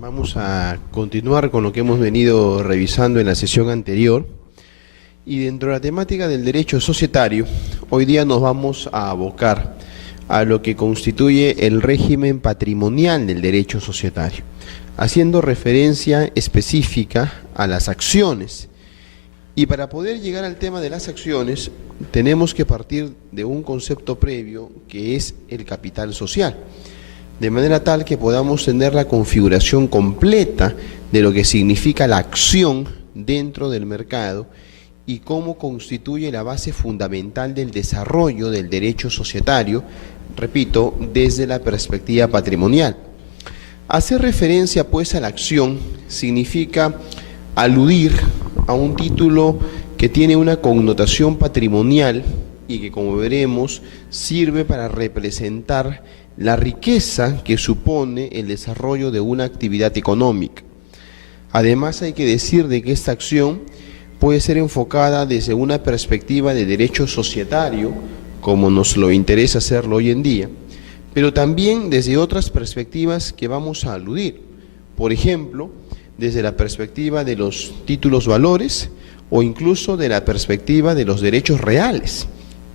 Vamos a continuar con lo que hemos venido revisando en la sesión anterior. Y dentro de la temática del derecho societario, hoy día nos vamos a abocar a lo que constituye el régimen patrimonial del derecho societario, haciendo referencia específica a las acciones. Y para poder llegar al tema de las acciones, tenemos que partir de un concepto previo que es el capital social, de manera tal que podamos tener la configuración completa de lo que significa la acción dentro del mercado y cómo constituye la base fundamental del desarrollo del derecho societario, repito, desde la perspectiva patrimonial. Hacer referencia pues a la acción significa aludir a un título que tiene una connotación patrimonial y que, como veremos, sirve para representar la riqueza que supone el desarrollo de una actividad económica. Además, hay que decir de que esta acción puede ser enfocada desde una perspectiva de derecho societario, como nos lo interesa hacerlo hoy en día, pero también desde otras perspectivas que vamos a aludir. Por ejemplo, desde la perspectiva de los títulos valores o incluso de la perspectiva de los derechos reales,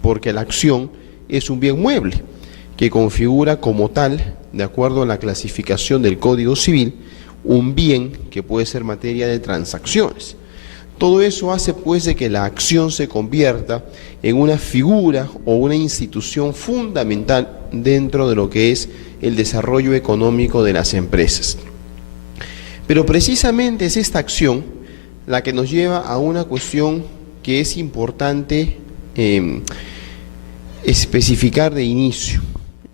porque la acción es un bien mueble que configura como tal, de acuerdo a la clasificación del Código Civil, un bien que puede ser materia de transacciones. Todo eso hace pues de que la acción se convierta en una figura o una institución fundamental dentro de lo que es el desarrollo económico de las empresas. Pero precisamente es esta acción la que nos lleva a una cuestión que es importante especificar de inicio,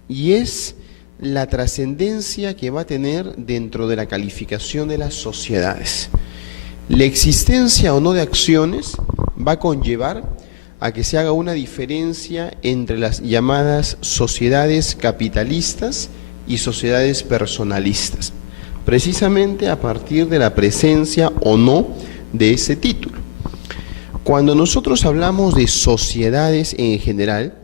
y es la trascendencia que va a tener dentro de la calificación de las sociedades. La existencia o no de acciones va a conllevar a que se haga una diferencia entre las llamadas sociedades capitalistas y sociedades personalistas, precisamente a partir de la presencia o no de ese título. Cuando nosotros hablamos de sociedades en general,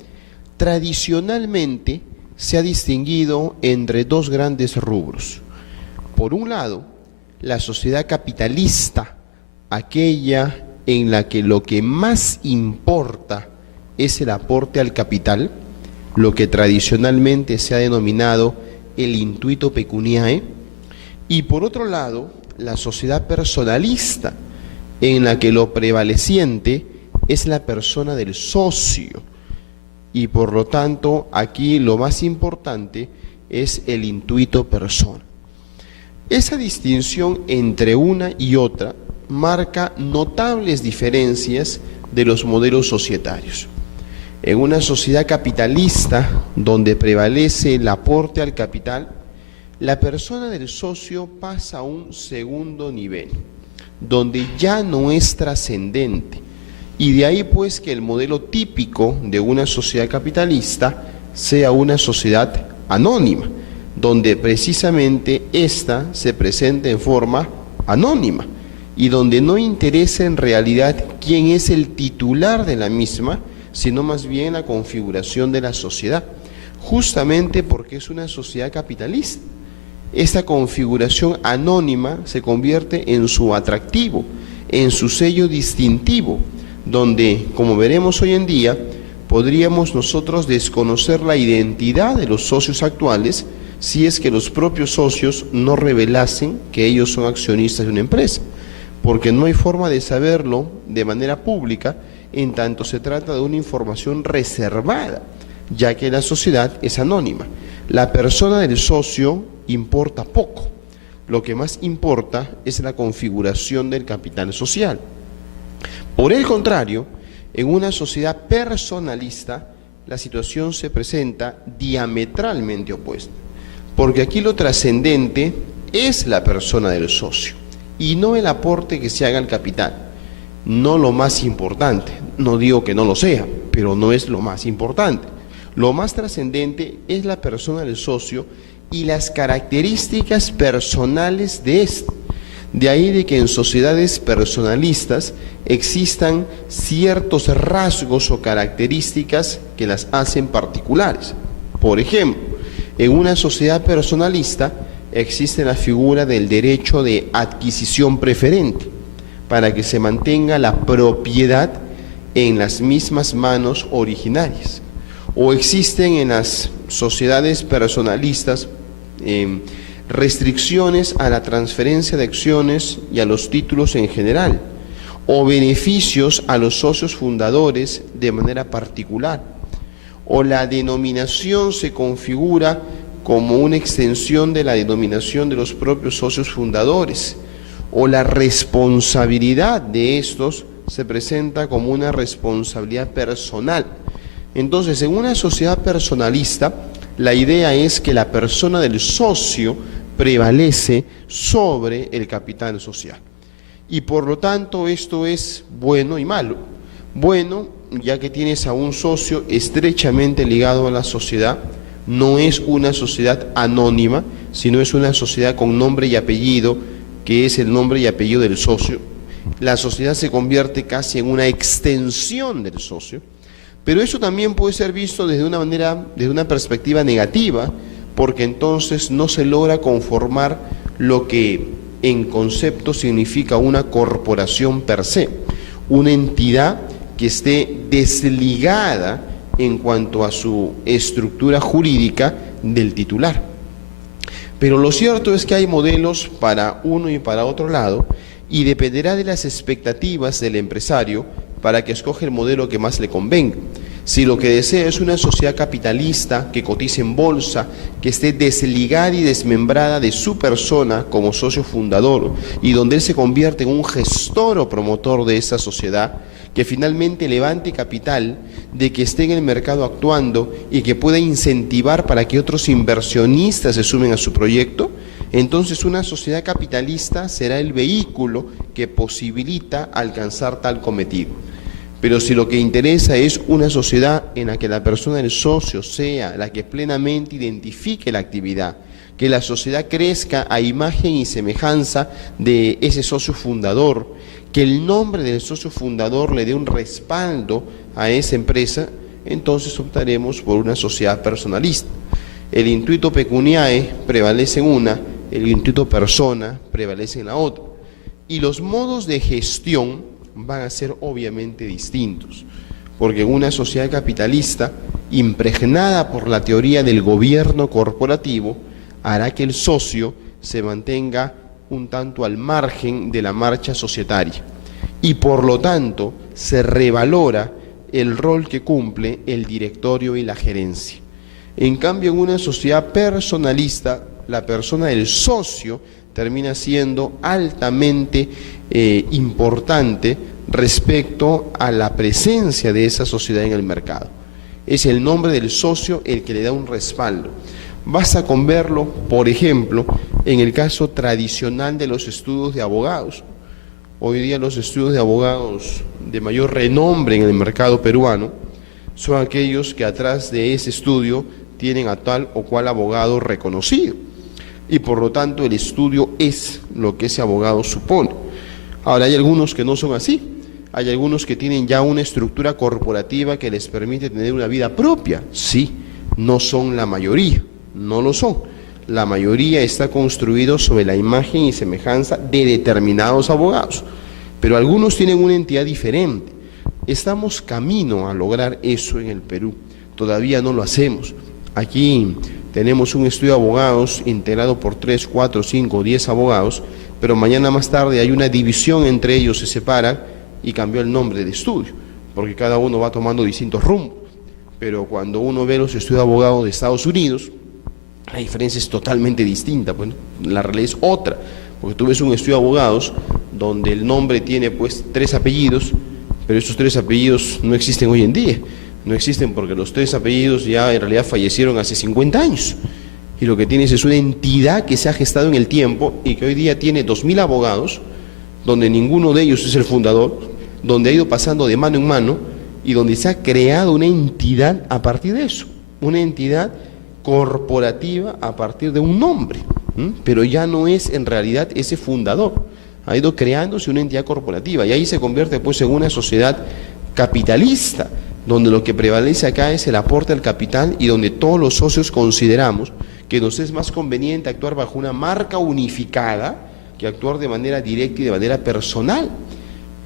tradicionalmente se ha distinguido entre dos grandes rubros. Por un lado, la sociedad capitalista, aquella en la que lo que más importa es el aporte al capital, lo que tradicionalmente se ha denominado el intuito pecuniae, y por otro lado, la sociedad personalista, en la que lo prevaleciente es la persona del socio, y por lo tanto aquí lo más importante es el intuito persona. Esa distinción entre una y otra marca notables diferencias de los modelos societarios. En una sociedad capitalista donde prevalece el aporte al capital, la persona del socio pasa a un segundo nivel, donde ya no es trascendente, y de ahí pues que el modelo típico de una sociedad capitalista sea una sociedad anónima, donde precisamente ésta se presenta en forma anónima y donde no interesa en realidad quién es el titular de la misma, sino más bien la configuración de la sociedad, justamente porque es una sociedad capitalista. Esta configuración anónima se convierte en su atractivo, en su sello distintivo, donde, como veremos hoy en día, podríamos nosotros desconocer la identidad de los socios actuales si es que los propios socios no revelasen que ellos son accionistas de una empresa, porque no hay forma de saberlo de manera pública en tanto se trata de una información reservada, ya que la sociedad es anónima. La persona del socio importa poco, lo que más importa es la configuración del capital social. Por el contrario, en una sociedad personalista, la situación se presenta diametralmente opuesta, porque aquí lo trascendente es la persona del socio y no el aporte que se haga al capital, no lo más importante. No digo que no lo sea, pero no es lo más importante. Lo más trascendente es la persona del socio y las características personales de éste. De ahí de que en sociedades personalistas existan ciertos rasgos o características que las hacen particulares. Por ejemplo, en una sociedad personalista existe la figura del derecho de adquisición preferente, para que se mantenga la propiedad en las mismas manos originarias. O existen en las sociedades personalistas restricciones a la transferencia de acciones y a los títulos en general, o beneficios a los socios fundadores de manera particular, o la denominación se configura como una extensión de la denominación de los propios socios fundadores, o la responsabilidad de estos se presenta como una responsabilidad personal. Entonces, en una sociedad personalista, la idea es que la persona del socio prevalece sobre el capital social. Y por lo tanto, esto es bueno y malo. Bueno, ya que tienes a un socio estrechamente ligado a la sociedad, no es una sociedad anónima, sino es una sociedad con nombre y apellido, que es el nombre y apellido del socio. La sociedad se convierte casi en una extensión del socio, pero eso también puede ser visto desde una perspectiva negativa, porque entonces no se logra conformar lo que en concepto significa una corporación per se, una entidad que esté desligada en cuanto a su estructura jurídica del titular. Pero lo cierto es que hay modelos para uno y para otro lado, y dependerá de las expectativas del empresario para que escoja el modelo que más le convenga. Si lo que desea es una sociedad capitalista que cotice en bolsa, que esté desligada y desmembrada de su persona como socio fundador, y donde él se convierte en un gestor o promotor de esa sociedad, que finalmente levante capital, de que esté en el mercado actuando y que pueda incentivar para que otros inversionistas se sumen a su proyecto, entonces una sociedad capitalista será el vehículo que posibilita alcanzar tal cometido. Pero si lo que interesa es una sociedad en la que la persona del socio sea la que plenamente identifique la actividad, que la sociedad crezca a imagen y semejanza de ese socio fundador, que el nombre del socio fundador le dé un respaldo a esa empresa, entonces optaremos por una sociedad personalista. El intuito pecuniae prevalece en una, el intuito persona prevalece en la otra. Y los modos de gestión van a ser obviamente distintos, porque en una sociedad capitalista impregnada por la teoría del gobierno corporativo hará que el socio se mantenga un tanto al margen de la marcha societaria y por lo tanto se revalora el rol que cumple el directorio y la gerencia. En cambio, en una sociedad personalista, la persona del socio termina siendo altamente importante respecto a la presencia de esa sociedad en el mercado. Es el nombre del socio el que le da un respaldo. Basta con verlo, por ejemplo, en el caso tradicional de los estudios de abogados. Hoy día los estudios de abogados de mayor renombre en el mercado peruano son aquellos que atrás de ese estudio tienen a tal o cual abogado reconocido. Y por lo tanto el estudio es lo que ese abogado supone. Ahora hay algunos que no son así, hay algunos que tienen ya una estructura corporativa que les permite tener una vida propia. Sí, no son la mayoría, no lo son. La mayoría está construido sobre la imagen y semejanza de determinados abogados, pero algunos tienen una entidad diferente. Estamos camino a lograr eso en el Perú, todavía no lo hacemos. Aquí tenemos un estudio de abogados integrado por 3, 4, 5, 10 abogados, pero mañana más tarde hay una división entre ellos, se separan y cambió el nombre del estudio, porque cada uno va tomando distintos rumbos. Pero cuando uno ve los estudios de abogados de Estados Unidos, la diferencia es totalmente distinta, bueno, la realidad es otra, porque tú ves un estudio de abogados donde el nombre tiene pues 3 apellidos, pero esos 3 apellidos no existen hoy en día. No existen porque los 3 apellidos ya en realidad fallecieron hace 50 años. Y lo que tienes es una entidad que se ha gestado en el tiempo y que hoy día tiene 2.000 abogados, donde ninguno de ellos es el fundador, donde ha ido pasando de mano en mano y donde se ha creado una entidad a partir de eso, una entidad corporativa a partir de un nombre, pero ya no es en realidad ese fundador. Ha ido creándose una entidad corporativa y ahí se convierte pues en una sociedad capitalista, donde lo que prevalece acá es el aporte al capital y donde todos los socios consideramos que nos es más conveniente actuar bajo una marca unificada que actuar de manera directa y de manera personal.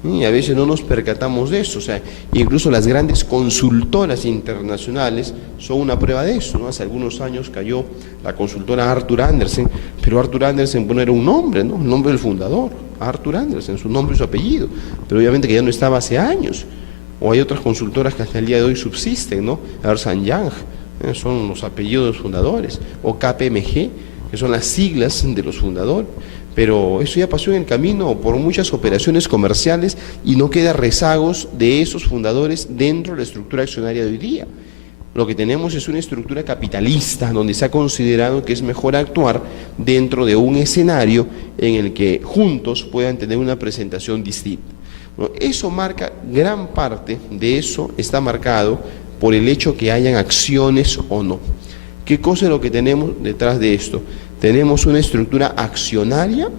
Y a veces no nos percatamos de eso, o sea, incluso las grandes consultoras internacionales son una prueba de eso, ¿no? Hace algunos años cayó la consultora Arthur Andersen, pero Arthur Andersen, bueno, era un nombre, ¿no? El nombre del fundador, Arthur Andersen, su nombre y su apellido, pero obviamente que ya no estaba hace años. O hay otras consultoras que hasta el día de hoy subsisten, ¿no? Ernst & Young, son los apellidos de los fundadores, o KPMG, que son las siglas de los fundadores. Pero eso ya pasó en el camino por muchas operaciones comerciales y no queda rezagos de esos fundadores dentro de la estructura accionaria de hoy día. Lo que tenemos es una estructura capitalista donde se ha considerado que es mejor actuar dentro de un escenario en el que juntos puedan tener una presentación distinta. Bueno, eso marca, gran parte de eso está marcado por el hecho que hayan acciones o no. ¿Qué cosa es lo que tenemos detrás de esto? ¿Tenemos una estructura accionaria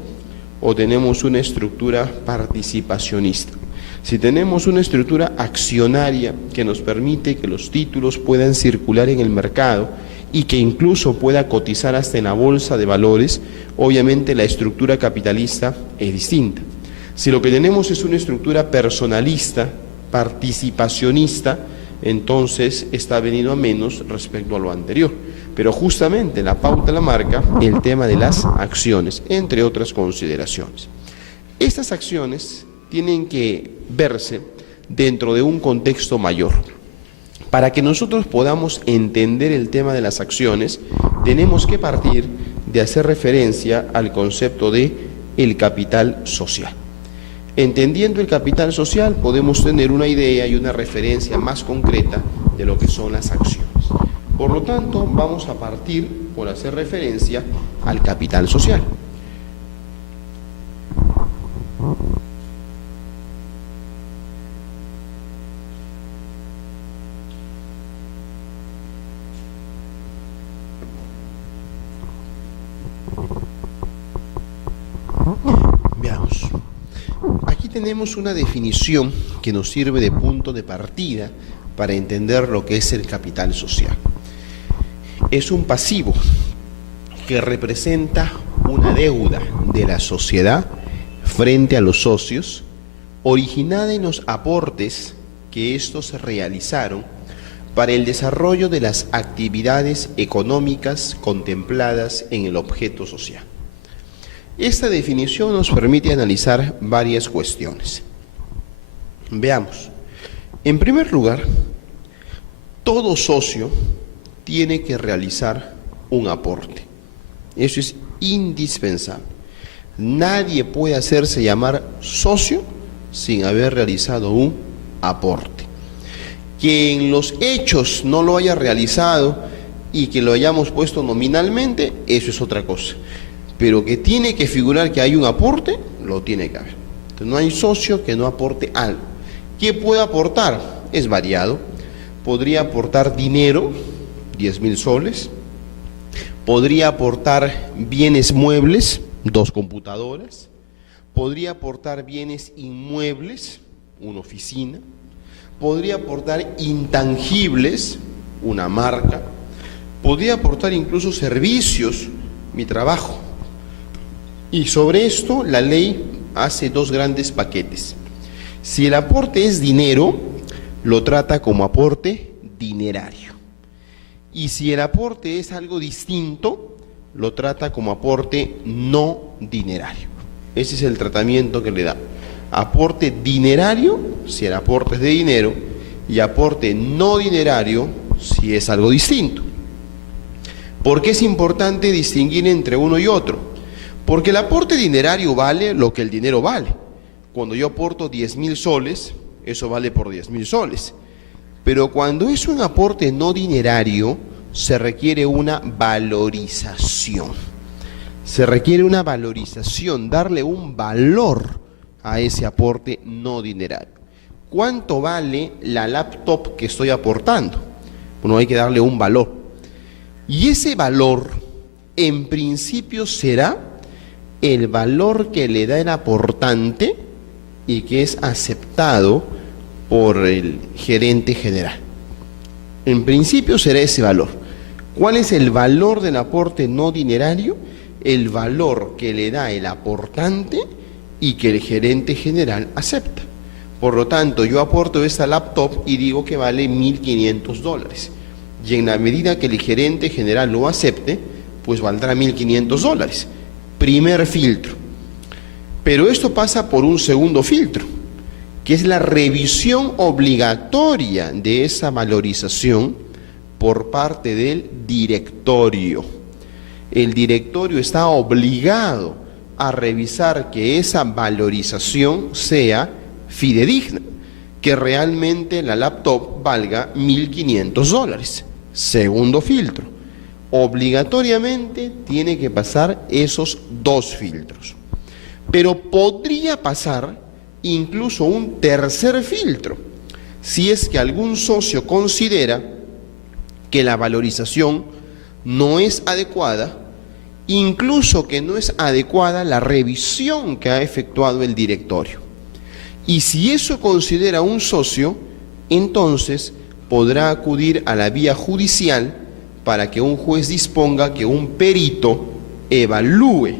o tenemos una estructura participacionista? Si tenemos una estructura accionaria que nos permite que los títulos puedan circular en el mercado y que incluso pueda cotizar hasta en la bolsa de valores, obviamente la estructura capitalista es distinta. Si lo que tenemos es una estructura personalista, participacionista, entonces está venido a menos respecto a lo anterior. Pero justamente la pauta la marca el tema de las acciones, entre otras consideraciones. Estas acciones tienen que verse dentro de un contexto mayor. Para que nosotros podamos entender el tema de las acciones, tenemos que partir de hacer referencia al concepto de el capital social. Entendiendo el capital social, podemos tener una idea y una referencia más concreta de lo que son las acciones. Por lo tanto, vamos a partir por hacer referencia al capital social. Veamos. Aquí tenemos una definición que nos sirve de punto de partida para entender lo que es el capital social. Es un pasivo que representa una deuda de la sociedad frente a los socios, originada en los aportes que estos realizaron para el desarrollo de las actividades económicas contempladas en el objeto social. Esta definición nos permite analizar varias cuestiones. Veamos. En primer lugar, todo socio tiene que realizar un aporte. Eso es indispensable. Nadie puede hacerse llamar socio sin haber realizado un aporte. Que en los hechos no lo haya realizado y que lo hayamos puesto nominalmente, eso es otra cosa. Pero que tiene que figurar que hay un aporte, lo tiene que haber. Entonces, no hay socio que no aporte algo. ¿Qué puede aportar? Es variado. Podría aportar dinero, 10.000 soles. Podría aportar bienes muebles, 2 computadoras. Podría aportar bienes inmuebles, una oficina. Podría aportar intangibles, una marca. Podría aportar incluso servicios, mi trabajo. Y sobre esto la ley hace 2 grandes paquetes. Si el aporte es dinero, lo trata como aporte dinerario. Y si el aporte es algo distinto, lo trata como aporte no dinerario. Ese es el tratamiento que le da. Aporte dinerario, si el aporte es de dinero, y aporte no dinerario, si es algo distinto. ¿Por qué es importante distinguir entre uno y otro? Porque el aporte dinerario vale lo que el dinero vale. Cuando yo aporto 10.000 soles, eso vale por 10.000 soles. Pero cuando es un aporte no dinerario, se requiere una valorización. Se requiere una valorización, darle un valor a ese aporte no dinerario. ¿Cuánto vale la laptop que estoy aportando? Bueno, hay que darle un valor. Y ese valor, en principio, será el valor que le da el aportante y que es aceptado por el gerente general. En principio será ese valor. ¿Cuál es el valor del aporte no dinerario? El valor que le da el aportante y que el gerente general acepta. Por lo tanto, yo aporto esta laptop y digo que vale $1.500. Y en la medida que el gerente general lo acepte, pues valdrá $1.500. Primer filtro. Pero esto pasa por un segundo filtro, que es la revisión obligatoria de esa valorización por parte del directorio. El directorio está obligado a revisar que esa valorización sea fidedigna, que realmente la laptop valga $1.500. Segundo filtro. Obligatoriamente tiene que pasar esos dos filtros. Pero podría pasar incluso un tercer filtro, si es que algún socio considera que la valorización no es adecuada, incluso que no es adecuada la revisión que ha efectuado el directorio. Y si eso considera un socio, entonces podrá acudir a la vía judicial para que un juez disponga que un perito evalúe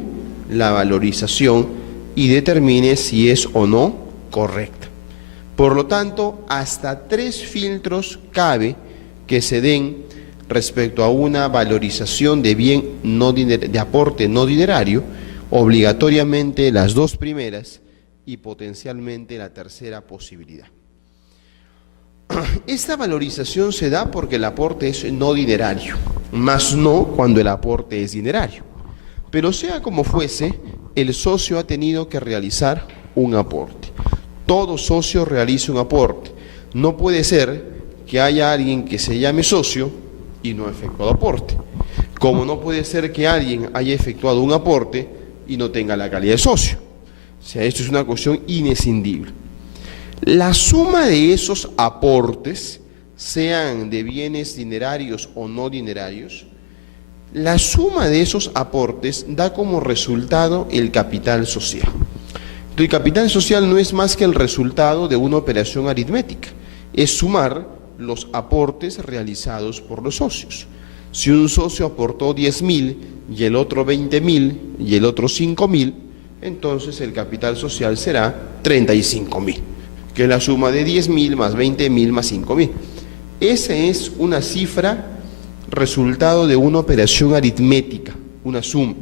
la valorización y determine si es o no correcta. Por lo tanto, hasta 3 filtros cabe que se den respecto a una valorización de bien de aporte no dinerario, obligatoriamente las 2 primeras y potencialmente la tercera posibilidad. Esta valorización se da porque el aporte es no dinerario, más no cuando el aporte es dinerario. Pero sea como fuese, el socio ha tenido que realizar un aporte. Todo socio realiza un aporte. No puede ser que haya alguien que se llame socio y no ha efectuado aporte. Como no puede ser que alguien haya efectuado un aporte y no tenga la calidad de socio. O sea, esto es una cuestión inescindible. La suma de esos aportes, sean de bienes dinerarios o no dinerarios, la suma de esos aportes da como resultado el capital social. El capital social no es más que el resultado de una operación aritmética, es sumar los aportes realizados por los socios. Si un socio aportó 10.000 y el otro 20.000 y el otro 5.000, entonces el capital social será 35.000, que es la suma de 10.000 más 20.000 más 5.000. Esa es una cifra resultado de una operación aritmética, una suma.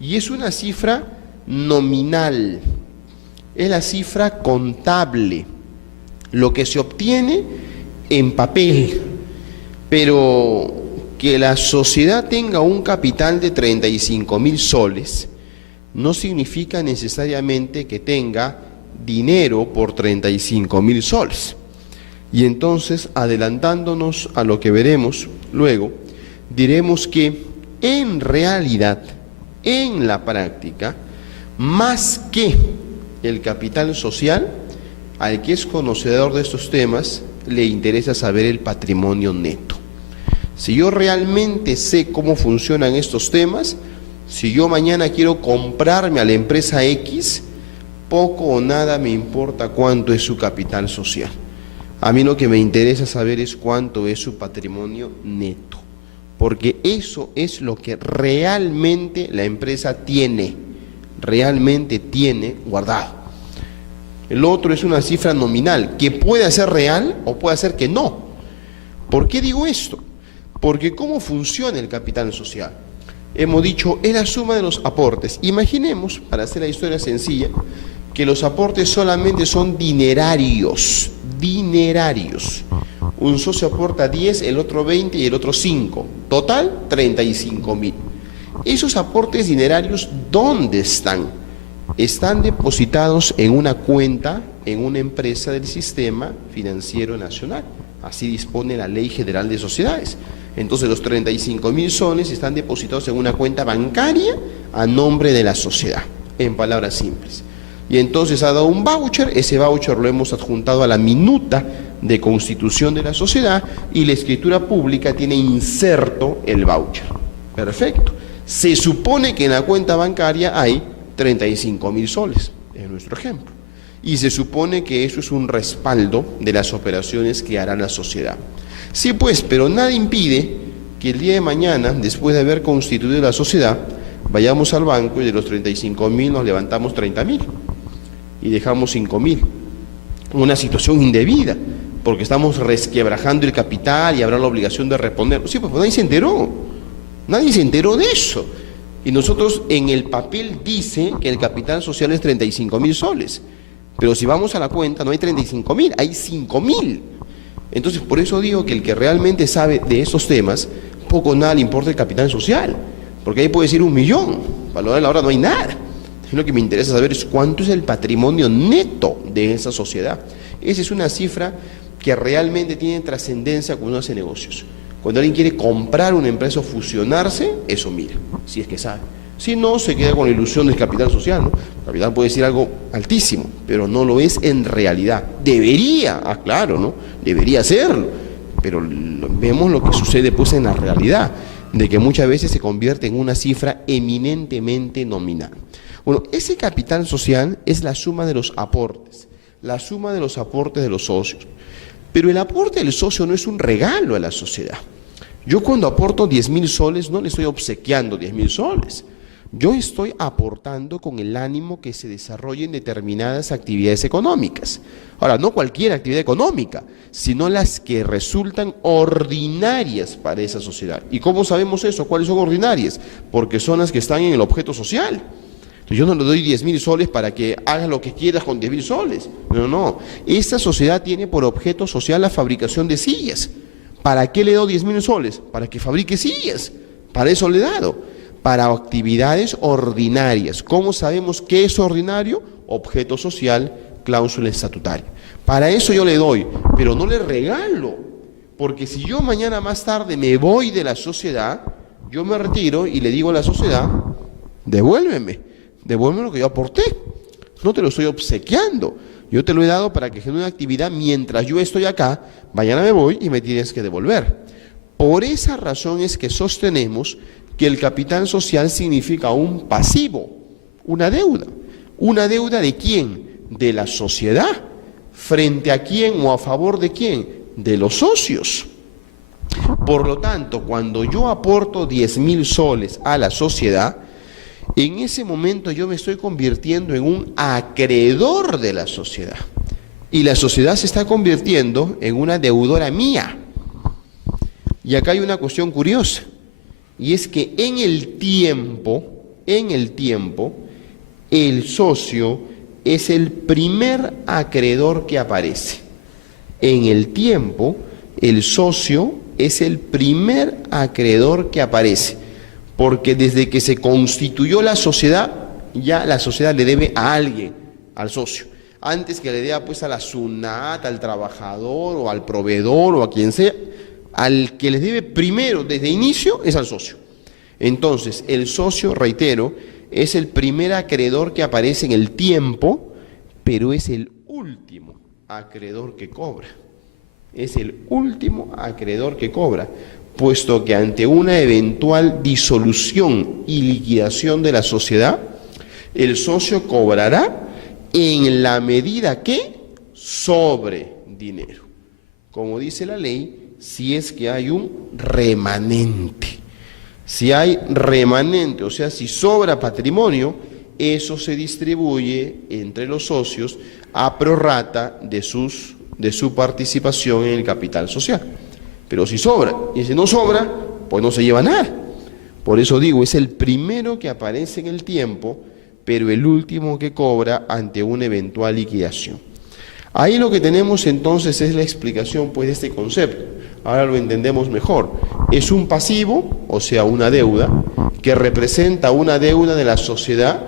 Y es una cifra nominal, es la cifra contable, lo que se obtiene en papel, pero que la sociedad tenga un capital de 35.000 soles no significa necesariamente que tenga dinero por 35.000 soles. Y entonces, adelantándonos a lo que veremos luego, diremos que en realidad, en la práctica, más que el capital social, al que es conocedor de estos temas, le interesa saber el patrimonio neto. Si yo realmente sé cómo funcionan estos temas, si yo mañana quiero comprarme a la empresa X, poco o nada me importa cuánto es su capital social. A mí lo que me interesa saber es cuánto es su patrimonio neto, porque eso es lo que realmente la empresa realmente tiene guardado. El otro es una cifra nominal, que puede ser real o puede ser que no. ¿Por qué digo esto? Porque ¿cómo funciona el capital social? Hemos dicho, es la suma de los aportes. Imaginemos, para hacer la historia sencilla, que los aportes solamente son dinerarios. Un socio aporta 10, el otro 20 y el otro 5. Total, 35.000. Esos aportes dinerarios, ¿dónde están? Están depositados en una cuenta en una empresa del Sistema Financiero Nacional. Así dispone la Ley General de Sociedades. Entonces los 35.000 soles están depositados en una cuenta bancaria a nombre de la sociedad, en palabras simples. Y entonces ha dado un voucher, ese voucher lo hemos adjuntado a la minuta de constitución de la sociedad y la escritura pública tiene inserto el voucher. Perfecto. Se supone que en la cuenta bancaria hay 35.000 soles, es nuestro ejemplo. Y se supone que eso es un respaldo de las operaciones que hará la sociedad. Sí, pues, pero nada impide que el día de mañana, después de haber constituido la sociedad, vayamos al banco y de los 35.000 nos levantamos 30.000 y dejamos 5.000. Una situación indebida, porque estamos resquebrajando el capital y habrá la obligación de responder. Sí, pues nadie se enteró de eso. Y nosotros en el papel dice que el capital social es 35.000 soles, pero si vamos a la cuenta no hay 35.000, hay 5.000. Entonces por eso digo que el que realmente sabe de esos temas, poco o nada le importa el capital social, porque ahí puede decir 1.000.000, para lo de la hora no hay nada. Lo que me interesa saber es cuánto es el patrimonio neto de esa sociedad. Esa es una cifra que realmente tiene trascendencia cuando uno hace negocios. Cuando alguien quiere comprar una empresa o fusionarse, eso mira, si es que sabe. Si no, se queda con la ilusión del capital social, ¿no? El capital puede decir algo altísimo, pero no lo es en realidad. Debería, claro, ¿no? Debería serlo, pero vemos lo que sucede pues en la realidad, de que muchas veces se convierte en una cifra eminentemente nominal. Bueno, ese capital social es la suma de los aportes de los socios. Pero el aporte del socio no es un regalo a la sociedad. Yo cuando aporto 10.000 soles no le estoy obsequiando 10.000 soles. Yo estoy aportando con el ánimo que se desarrollen determinadas actividades económicas. Ahora, no cualquier actividad económica, sino las que resultan ordinarias para esa sociedad. ¿Y cómo sabemos eso? ¿Cuáles son ordinarias? Porque son las que están en el objeto social. Yo no le doy 10.000 soles para que hagas lo que quieras con 10.000 soles. No. Esta sociedad tiene por objeto social la fabricación de sillas. ¿Para qué le doy 10.000 soles? Para que fabrique sillas. Para eso le he dado. Para actividades ordinarias. ¿Cómo sabemos qué es ordinario? Objeto social, cláusula estatutaria. Para eso yo le doy, pero no le regalo. Porque si yo mañana más tarde me voy de la sociedad, yo me retiro y le digo a la sociedad, devuélveme lo que yo aporté, no te lo estoy obsequiando, yo te lo he dado para que genere una actividad mientras yo estoy acá, mañana me voy y me tienes que devolver. Por esa razón es que sostenemos que el capital social significa un pasivo, una deuda ¿de quién? De la sociedad, ¿frente a quién o a favor de quién? De los socios. Por lo tanto, cuando yo aporto 10.000 soles a la sociedad, en ese momento yo me estoy convirtiendo en un acreedor de la sociedad. Y la sociedad se está convirtiendo en una deudora mía. Y acá hay una cuestión curiosa. Y es que en el tiempo, el socio es el primer acreedor que aparece. En el tiempo, el socio es el primer acreedor que aparece. Porque desde que se constituyó la sociedad, ya la sociedad le debe a alguien, al socio. Antes que le dé pues a la SUNAT, al trabajador o al proveedor o a quien sea, al que le debe primero desde inicio es al socio. Entonces, el socio, reitero, es el primer acreedor que aparece en el tiempo, pero es el último acreedor que cobra. Es el último acreedor que cobra, puesto que ante una eventual disolución y liquidación de la sociedad, el socio cobrará en la medida que sobre dinero. Como dice la ley, si es que hay un remanente. Si hay remanente, o sea, si sobra patrimonio, eso se distribuye entre los socios a prorrata de su participación en el capital social. Pero si sobra, y si no sobra, pues no se lleva nada. Por eso digo, es el primero que aparece en el tiempo, pero el último que cobra ante una eventual liquidación. Ahí lo que tenemos entonces es la explicación pues de este concepto. Ahora lo entendemos mejor. Es un pasivo, o sea, una deuda, que representa una deuda de la sociedad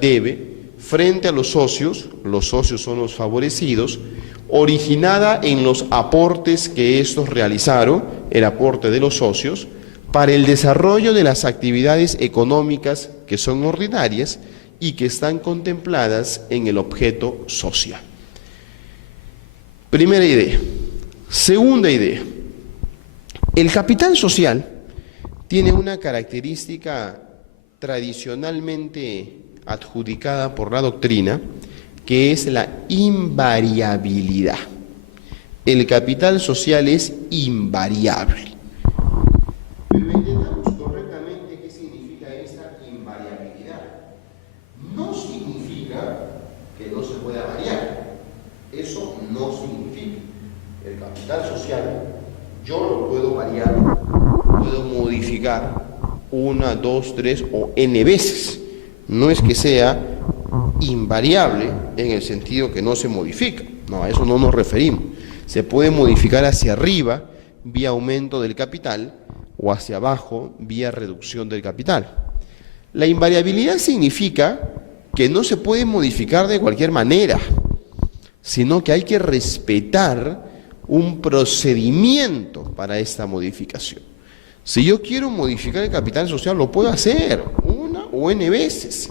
debe, frente a los socios son los favorecidos, originada en los aportes que estos realizaron, el aporte de los socios, para el desarrollo de las actividades económicas que son ordinarias y que están contempladas en el objeto social. Primera idea. Segunda idea. El capital social tiene una característica tradicionalmente adjudicada por la doctrina, que es la invariabilidad. El capital social es invariable. no significa. El capital social yo lo puedo variar, puedo modificar una, dos, tres o n veces. No es que sea invariable en el sentido que no se modifica. No, a eso no nos referimos. Se puede modificar hacia arriba vía aumento del capital o hacia abajo vía reducción del capital. La invariabilidad significa que no se puede modificar de cualquier manera, sino que hay que respetar un procedimiento para esta modificación. Si yo quiero modificar el capital social, lo puedo hacer una o n veces,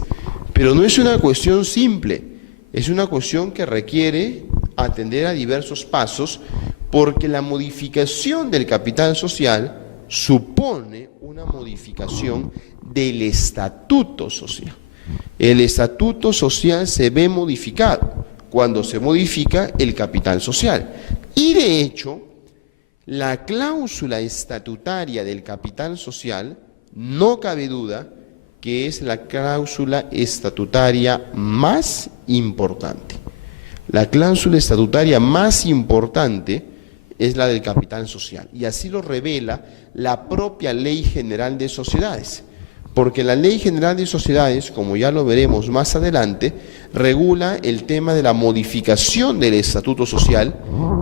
pero no es una cuestión simple, es una cuestión que requiere atender a diversos pasos, porque la modificación del capital social supone una modificación del estatuto social. El estatuto social se ve modificado cuando se modifica el capital social. Y de hecho, la cláusula estatutaria del capital social, no cabe duda que es la cláusula estatutaria más importante. La cláusula estatutaria más importante es la del capital social, y así lo revela la propia Ley General de Sociedades, porque la Ley General de Sociedades, como ya lo veremos más adelante, regula el tema de la modificación del estatuto social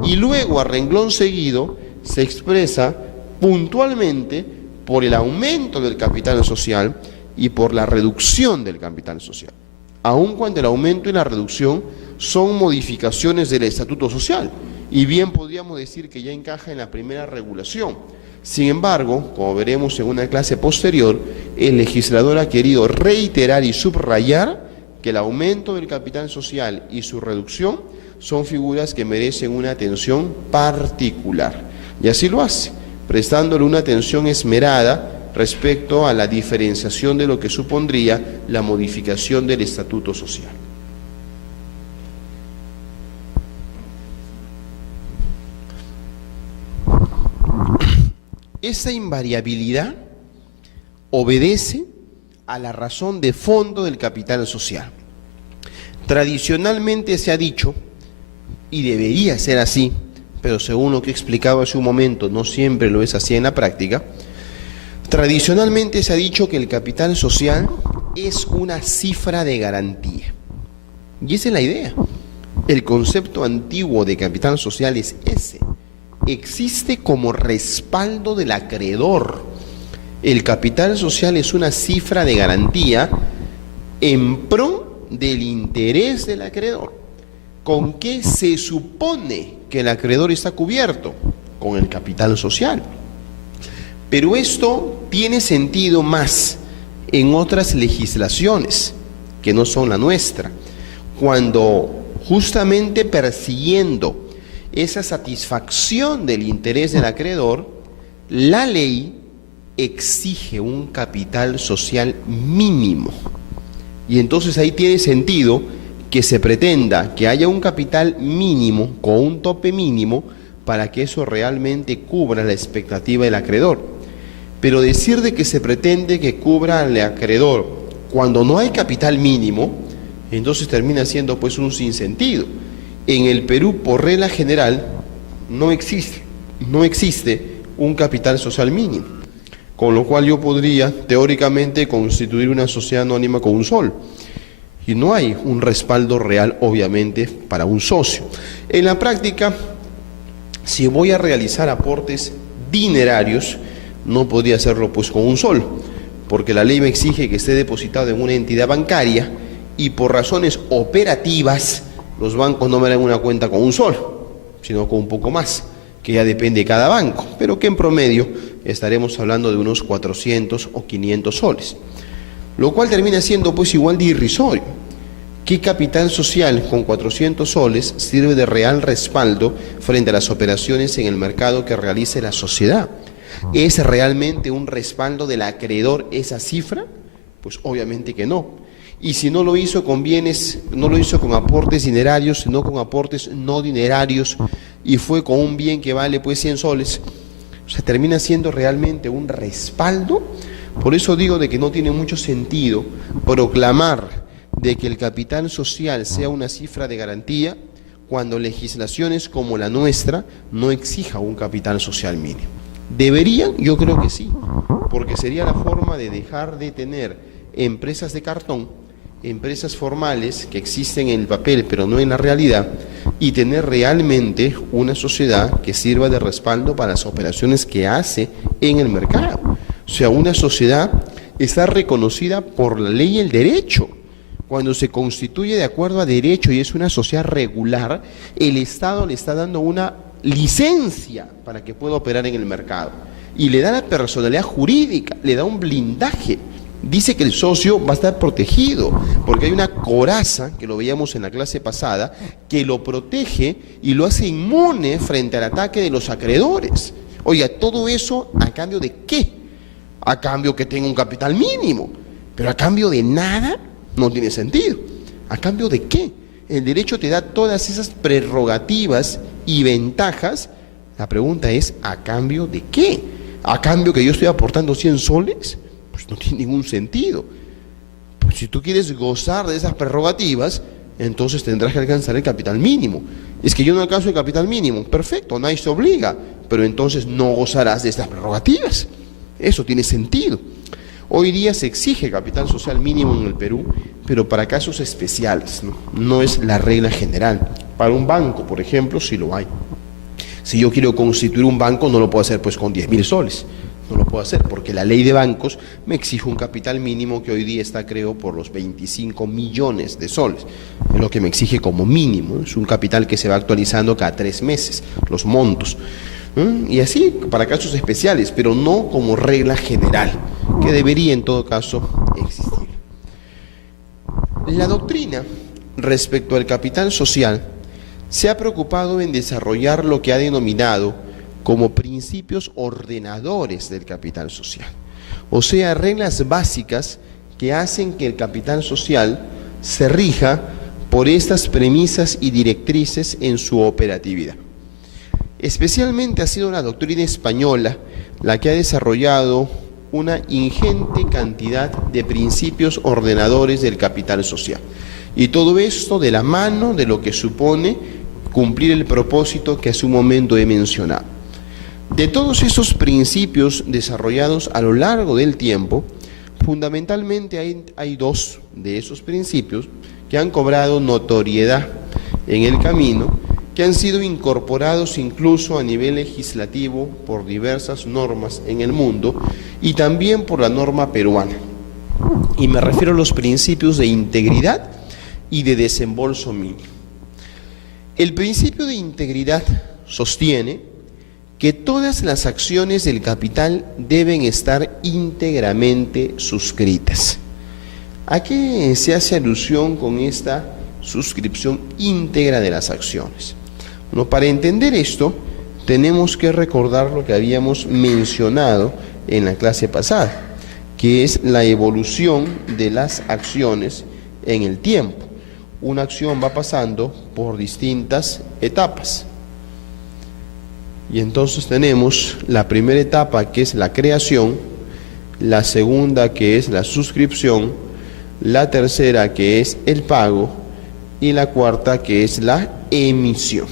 y luego a renglón seguido se expresa puntualmente por el aumento del capital social y por la reducción del capital social, aun cuando el aumento y la reducción son modificaciones del estatuto social, y bien podríamos decir que ya encaja en la primera regulación. Sin embargo, como veremos en una clase posterior, el legislador ha querido reiterar y subrayar que el aumento del capital social y su reducción son figuras que merecen una atención particular. Y así lo hace, prestándole una atención esmerada respecto a la diferenciación de lo que supondría la modificación del estatuto social. Esa invariabilidad obedece a la razón de fondo del capital social. Tradicionalmente se ha dicho, y debería ser así, pero según lo que explicaba hace un momento, no siempre lo es así en la práctica, tradicionalmente se ha dicho que el capital social es una cifra de garantía. Y esa es la idea. El concepto antiguo de capital social es ese. Existe como respaldo del acreedor. El capital social es una cifra de garantía en pro del interés del acreedor. ¿Con qué se supone que el acreedor está cubierto? Con el capital social. Pero esto tiene sentido más en otras legislaciones que no son la nuestra, cuando justamente persiguiendo esa satisfacción del interés del acreedor, la ley exige un capital social mínimo. Y entonces ahí tiene sentido que se pretenda que haya un capital mínimo con un tope mínimo para que eso realmente cubra la expectativa del acreedor. Pero decir de que se pretende que cubra al acreedor cuando no hay capital mínimo, entonces termina siendo pues un sinsentido. En el Perú, por regla general, no existe un capital social mínimo, con lo cual yo podría teóricamente constituir una sociedad anónima con un sol, y no hay un respaldo real, obviamente, para un socio. En la práctica, si voy a realizar aportes dinerarios, no podría hacerlo pues con un sol, porque la ley me exige que esté depositado en una entidad bancaria, y por razones operativas los bancos no me dan una cuenta con un sol, sino con un poco más, que ya depende de cada banco, pero que en promedio estaremos hablando de unos 400 o 500 soles, lo cual termina siendo pues igual de irrisorio. ¿Qué capital social con 400 soles sirve de real respaldo frente a las operaciones en el mercado que realice la sociedad? ¿Es realmente un respaldo del acreedor esa cifra? Pues obviamente que no. Y si no lo hizo con bienes, no lo hizo con aportes dinerarios, sino con aportes no dinerarios, y fue con un bien que vale pues 100 soles, o sea, termina siendo realmente un respaldo. Por eso digo de que no tiene mucho sentido proclamar de que el capital social sea una cifra de garantía, cuando legislaciones como la nuestra no exijan un capital social mínimo? ¿Deberían? Yo creo que sí, porque sería la forma de dejar de tener empresas de cartón, empresas formales que existen en el papel pero no en la realidad, y tener realmente una sociedad que sirva de respaldo para las operaciones que hace en el mercado. O sea, una sociedad está reconocida por la ley y el derecho. Cuando se constituye de acuerdo a derecho y es una sociedad regular, el Estado le está dando una licencia para que pueda operar en el mercado y le da la personalidad jurídica, le da un blindaje. Dice que el socio va a estar protegido porque hay una coraza, que lo veíamos en la clase pasada, que lo protege y lo hace inmune frente al ataque de los acreedores. Oiga, ¿todo eso a cambio de qué? A cambio que tenga un capital mínimo, pero a cambio de nada no tiene sentido. ¿A cambio de qué? El derecho te da todas esas prerrogativas y ventajas. La pregunta es, ¿a cambio de qué? ¿A cambio que yo estoy aportando 100 soles? Pues no tiene ningún sentido. Pues si tú quieres gozar de esas prerrogativas, entonces tendrás que alcanzar el capital mínimo. Es que yo no alcanzo el capital mínimo, perfecto, nadie te obliga, pero entonces no gozarás de estas prerrogativas. Eso tiene sentido. Hoy día se exige capital social mínimo en el Perú, pero para casos especiales, no es la regla general. Para un banco, por ejemplo, sí lo hay. Si yo quiero constituir un banco, no lo puedo hacer pues con 10.000 soles. No lo puedo hacer porque la ley de bancos me exige un capital mínimo que hoy día está, creo, por los 25 millones de soles. Es lo que me exige como mínimo. Es un capital que se va actualizando cada 3 meses, los montos. Y así para casos especiales, pero no como regla general, que debería en todo caso existir. La doctrina respecto al capital social se ha preocupado en desarrollar lo que ha denominado como principios ordenadores del capital social, o sea, reglas básicas que hacen que el capital social se rija por estas premisas y directrices en su operatividad. Especialmente ha sido la doctrina española la que ha desarrollado una ingente cantidad de principios ordenadores del capital social. Y todo esto de la mano de lo que supone cumplir el propósito que hace un momento he mencionado. De todos esos principios desarrollados a lo largo del tiempo, fundamentalmente hay 2 de esos principios que han cobrado notoriedad en el camino, que han sido incorporados incluso a nivel legislativo por diversas normas en el mundo y también por la norma peruana. Y me refiero a los principios de integridad y de desembolso mínimo. El principio de integridad sostiene que todas las acciones del capital deben estar íntegramente suscritas. ¿A qué se hace alusión con esta suscripción íntegra de las acciones? Bueno, para entender esto, tenemos que recordar lo que habíamos mencionado en la clase pasada, que es la evolución de las acciones en el tiempo. Una acción va pasando por distintas etapas. Y entonces tenemos la primera etapa, que es la creación, la segunda, que es la suscripción, la tercera, que es el pago, y la cuarta, que es la emisión.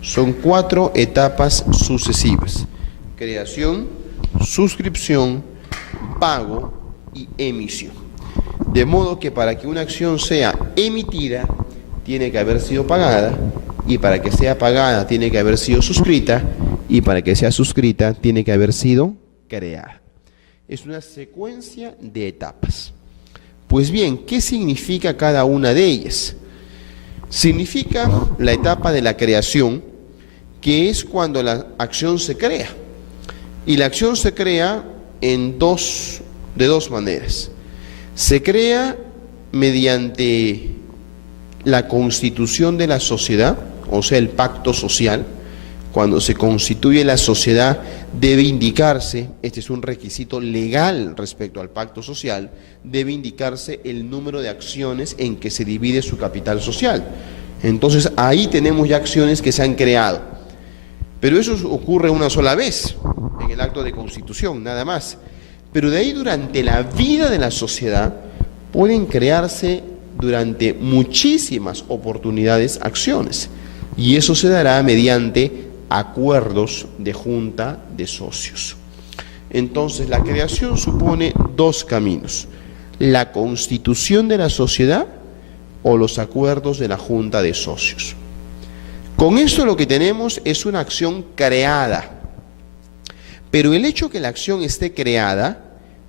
Son 4 etapas sucesivas: creación, suscripción, pago y emisión. De modo que para que una acción sea emitida, tiene que haber sido pagada, y para que sea pagada tiene que haber sido suscrita, y para que sea suscrita tiene que haber sido creada. Es una secuencia de etapas. Pues bien, ¿qué significa cada una de ellas? Significa la etapa de la creación, que es cuando la acción se crea. Y la acción se crea de dos maneras. Se crea mediante la constitución de la sociedad, o sea, el pacto social. Cuando se constituye la sociedad debe indicarse, este es un requisito legal respecto al pacto social, debe indicarse el número de acciones en que se divide su capital social. Entonces ahí tenemos ya acciones que se han creado. Pero eso ocurre una sola vez, en el acto de constitución, nada más. Pero de ahí, durante la vida de la sociedad, pueden crearse durante muchísimas oportunidades acciones, y eso se dará mediante acuerdos de junta de socios. Entonces, la creación supone dos caminos: la constitución de la sociedad o los acuerdos de la junta de socios. Con esto lo que tenemos es una acción creada, pero el hecho que la acción esté creada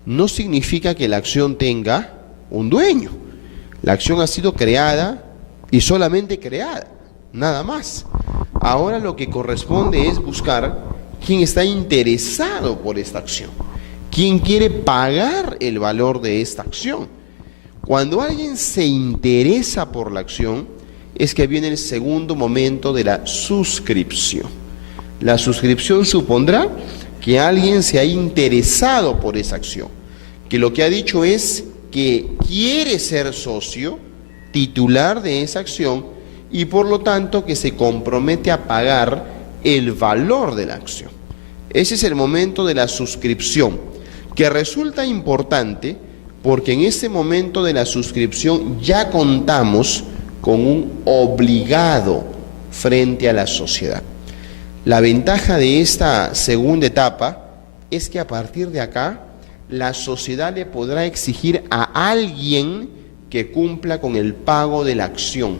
no significa que la acción tenga un dueño. La acción ha sido creada y solamente creada, nada más. Ahora lo que corresponde es buscar quién está interesado por esta acción, quién quiere pagar el valor de esta acción. Cuando alguien se interesa por la acción, es que viene el segundo momento de la suscripción. La suscripción supondrá que alguien se ha interesado por esa acción, que lo que ha dicho es que quiere ser socio titular de esa acción y por lo tanto que se compromete a pagar el valor de la acción. Ese es el momento de la suscripción, que resulta importante porque en ese momento de la suscripción ya contamos con un obligado frente a la sociedad. La ventaja de esta segunda etapa es que a partir de acá la sociedad le podrá exigir a alguien que cumpla con el pago de la acción,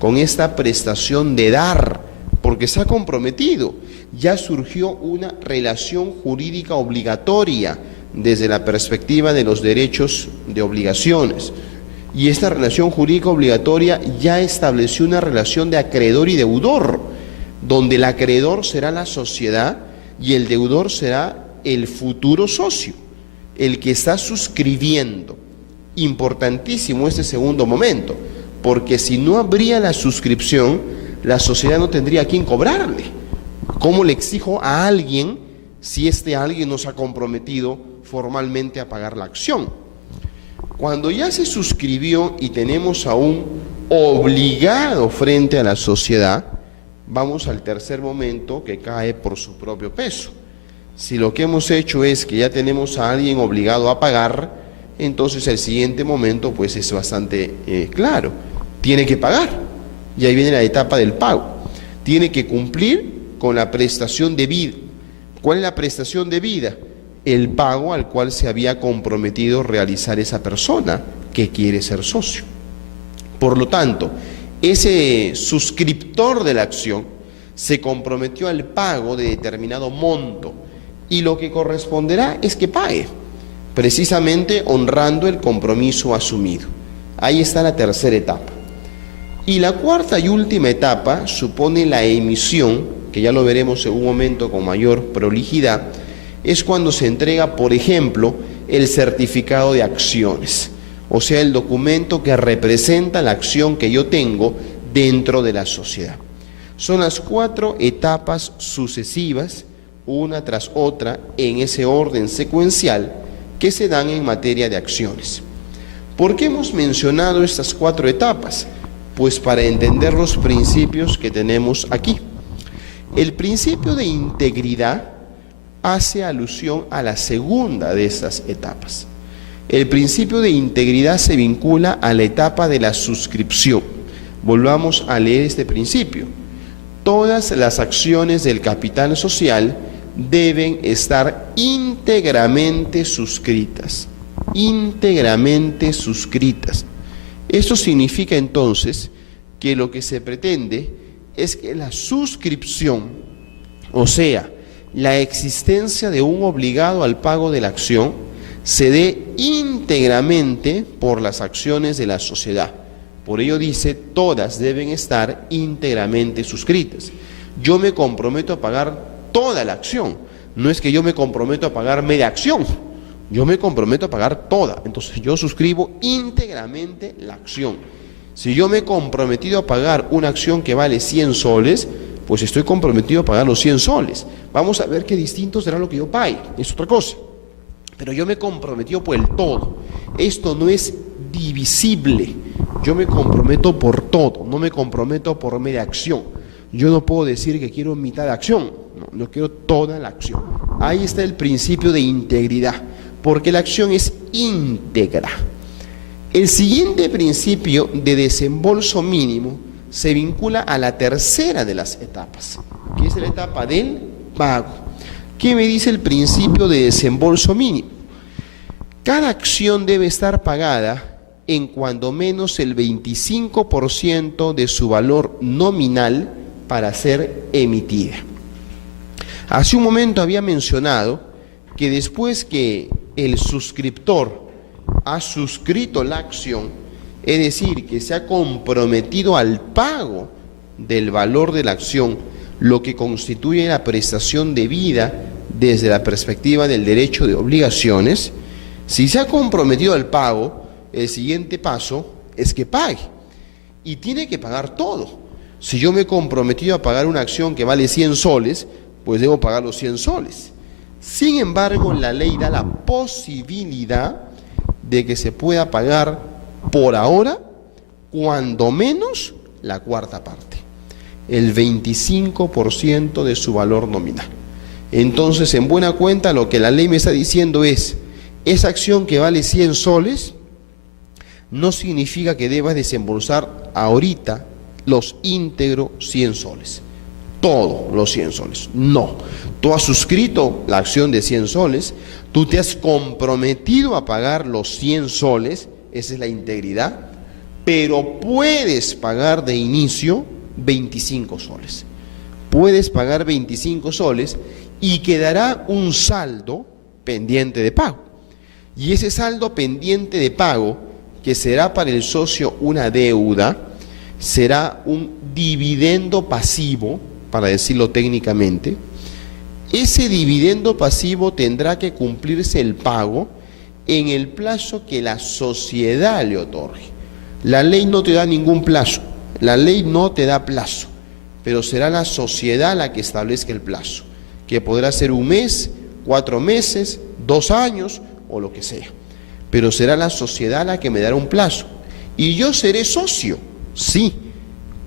con esta prestación de dar, porque se ha comprometido. Ya surgió una relación jurídica obligatoria desde la perspectiva de los derechos de obligaciones. Y esta relación jurídica obligatoria ya estableció una relación de acreedor y deudor, donde el acreedor será la sociedad y el deudor será el futuro socio, el que está suscribiendo. Importantísimo este segundo momento, porque si no habría la suscripción, la sociedad no tendría a quién cobrarle. ¿Cómo le exijo a alguien si este alguien no se ha comprometido formalmente a pagar la acción? Cuando ya se suscribió y tenemos a un obligado frente a la sociedad, vamos al tercer momento que cae por su propio peso. Si lo que hemos hecho es que ya tenemos a alguien obligado a pagar, entonces el siguiente momento pues es bastante claro. Tiene que pagar, y ahí viene la etapa del pago. Tiene que cumplir con la prestación debida. ¿Cuál es la prestación debida? El pago al cual se había comprometido realizar esa persona que quiere ser socio. Por lo tanto, ese suscriptor de la acción se comprometió al pago de determinado monto y lo que corresponderá es que pague, precisamente honrando el compromiso asumido. Ahí está la tercera etapa. Y la cuarta y última etapa supone la emisión, que ya lo veremos en un momento con mayor prolijidad. Es cuando se entrega, por ejemplo, el certificado de acciones, o sea, el documento que representa la acción que yo tengo dentro de la sociedad. Son las 4 etapas sucesivas, una tras otra, en ese orden secuencial que se dan en materia de acciones. ¿Por qué hemos mencionado estas 4 etapas? Pues para entender los principios que tenemos aquí. El principio de integridad hace alusión a la segunda de estas etapas. El principio de integridad se vincula a la etapa de la suscripción. Volvamos a leer este principio. Todas las acciones del capital social deben estar íntegramente suscritas. Íntegramente suscritas. Esto significa entonces que lo que se pretende es que la suscripción, o sea, la existencia de un obligado al pago de la acción, se dé íntegramente por las acciones de la sociedad. Por ello dice, todas deben estar íntegramente suscritas. Yo me comprometo a pagar toda la acción, no es que yo me comprometo a pagar media acción, yo me comprometo a pagar toda. Entonces yo suscribo íntegramente la acción. Si yo me he comprometido a pagar una acción que vale 100 soles, pues estoy comprometido a pagar los 100 soles. Vamos a ver qué distinto será lo que yo pague, es otra cosa. Pero yo me he comprometido por el todo. Esto no es divisible. Yo me comprometo por todo, no me comprometo por media acción. Yo no puedo decir que quiero mitad de acción, no quiero toda la acción. Ahí está el principio de integridad, porque la acción es íntegra. El siguiente principio de desembolso mínimo se vincula a la tercera de las etapas, que es la etapa del pago. ¿Qué me dice el principio de desembolso mínimo? Cada acción debe estar pagada en cuando menos el 25% de su valor nominal para ser emitida. Hace un momento había mencionado que después que el suscriptor ha suscrito la acción, es decir, que se ha comprometido al pago del valor de la acción, lo que constituye la prestación debida desde la perspectiva del derecho de obligaciones, si se ha comprometido al pago, el siguiente paso es que pague. Y tiene que pagar todo. Si yo me he comprometido a pagar una acción que vale 100 soles, pues debo pagar los 100 soles. Sin embargo, la ley da la posibilidad de que se pueda pagar por ahora, cuando menos, la cuarta parte, el 25% de su valor nominal. Entonces, en buena cuenta, lo que la ley me está diciendo es, esa acción que vale 100 soles, no significa que debas desembolsar ahorita los íntegros 100 soles, todos los 100 soles. No, tú has suscrito la acción de 100 soles, tú te has comprometido a pagar los 100 soles, esa es la integridad, pero puedes pagar de inicio 25 soles. Puedes pagar 25 soles y quedará un saldo pendiente de pago. Y ese saldo pendiente de pago, que será para el socio una deuda, será un dividendo pasivo, para decirlo técnicamente. Ese dividendo pasivo tendrá que cumplirse el pago en el plazo que la sociedad le otorgue. La ley no te da ningún plazo, la ley no te da plazo, pero será la sociedad la que establezca el plazo, que podrá ser un mes, 4 meses, 2 años o lo que sea. Pero será la sociedad la que me dará un plazo. Y yo seré socio, sí,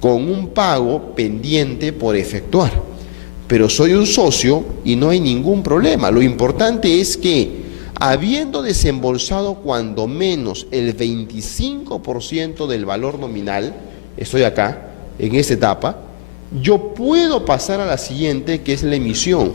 con un pago pendiente por efectuar. Pero soy un socio y no hay ningún problema. Lo importante es que, habiendo desembolsado cuando menos el 25% del valor nominal, estoy acá, en esta etapa, yo puedo pasar a la siguiente, que es la emisión.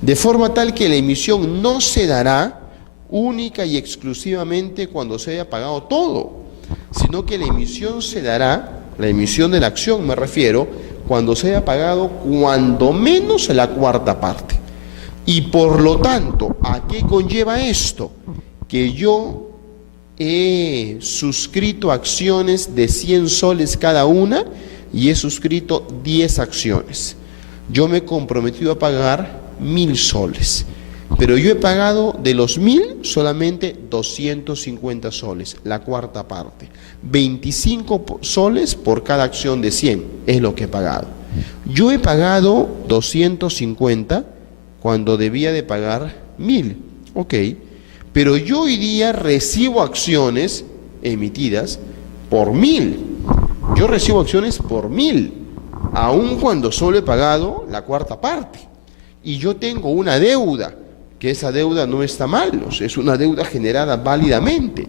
De forma tal que la emisión no se dará única y exclusivamente cuando se haya pagado todo, sino que la emisión se dará, la emisión de la acción me refiero, cuando se haya pagado cuando menos la cuarta parte. Y por lo tanto, ¿a qué conlleva esto? Que yo he suscrito acciones de 100 soles cada una y he suscrito 10 acciones. Yo me he comprometido a pagar 1000 soles. Pero yo he pagado de los 1000 solamente 250 soles, la cuarta parte. 25 soles por cada acción de 100 es lo que he pagado. Yo he pagado 250 cuando debía de pagar 1000, ok. Pero yo hoy día recibo acciones emitidas por 1000. Yo recibo acciones por 1000, aun cuando solo he pagado la cuarta parte. Y yo tengo una deuda, que esa deuda no está mal, es una deuda generada válidamente.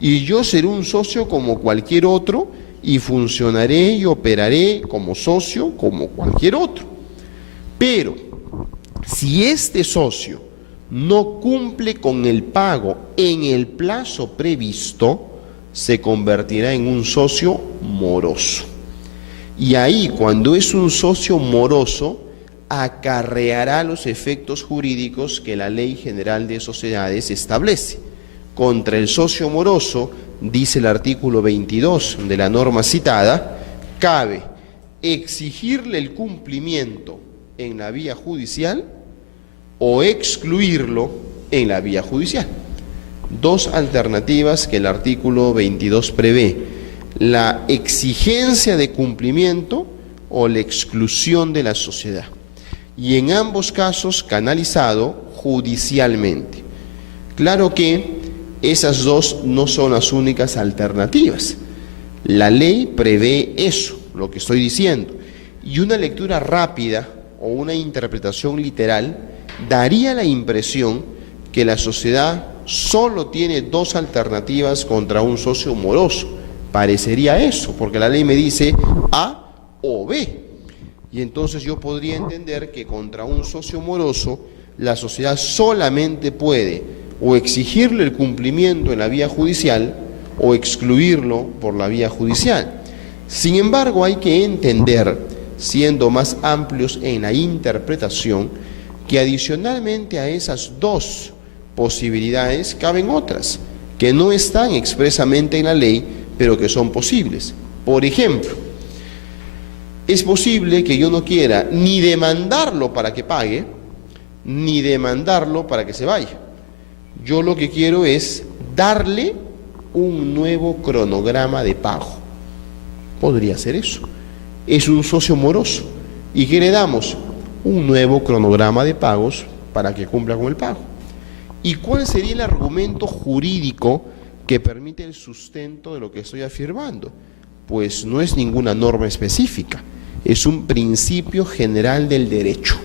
Y yo seré un socio como cualquier otro y funcionaré y operaré como socio como cualquier otro. Pero si este socio no cumple con el pago en el plazo previsto, se convertirá en un socio moroso. Y ahí, cuando es un socio moroso, acarreará los efectos jurídicos que la Ley General de Sociedades establece. Contra el socio moroso, dice el artículo 22 de la norma citada, cabe exigirle el cumplimiento en la vía judicial o excluirlo en la vía judicial. Dos alternativas que el artículo 22 prevé: la exigencia de cumplimiento o la exclusión de la sociedad. Y en ambos casos canalizado judicialmente. Claro que esas dos no son las únicas alternativas. La ley prevé eso, lo que estoy diciendo. Y una lectura rápida o una interpretación literal daría la impresión que la sociedad solo tiene dos alternativas contra un socio moroso. Parecería eso, porque la ley me dice A o B. Y entonces yo podría entender que contra un socio moroso la sociedad solamente puede o exigirle el cumplimiento en la vía judicial o excluirlo por la vía judicial. Sin embargo, hay que entender, siendo más amplios en la interpretación, que adicionalmente a esas dos posibilidades caben otras, que no están expresamente en la ley, pero que son posibles. Por ejemplo, es posible que yo no quiera ni demandarlo para que pague, ni demandarlo para que se vaya. Yo lo que quiero es darle un nuevo cronograma de pago. Podría ser eso. Es un socio moroso. ¿Y qué le damos? Un nuevo cronograma de pagos para que cumpla con el pago. ¿Y cuál sería el argumento jurídico que permite el sustento de lo que estoy afirmando? Pues no es ninguna norma específica, es un principio general del derecho.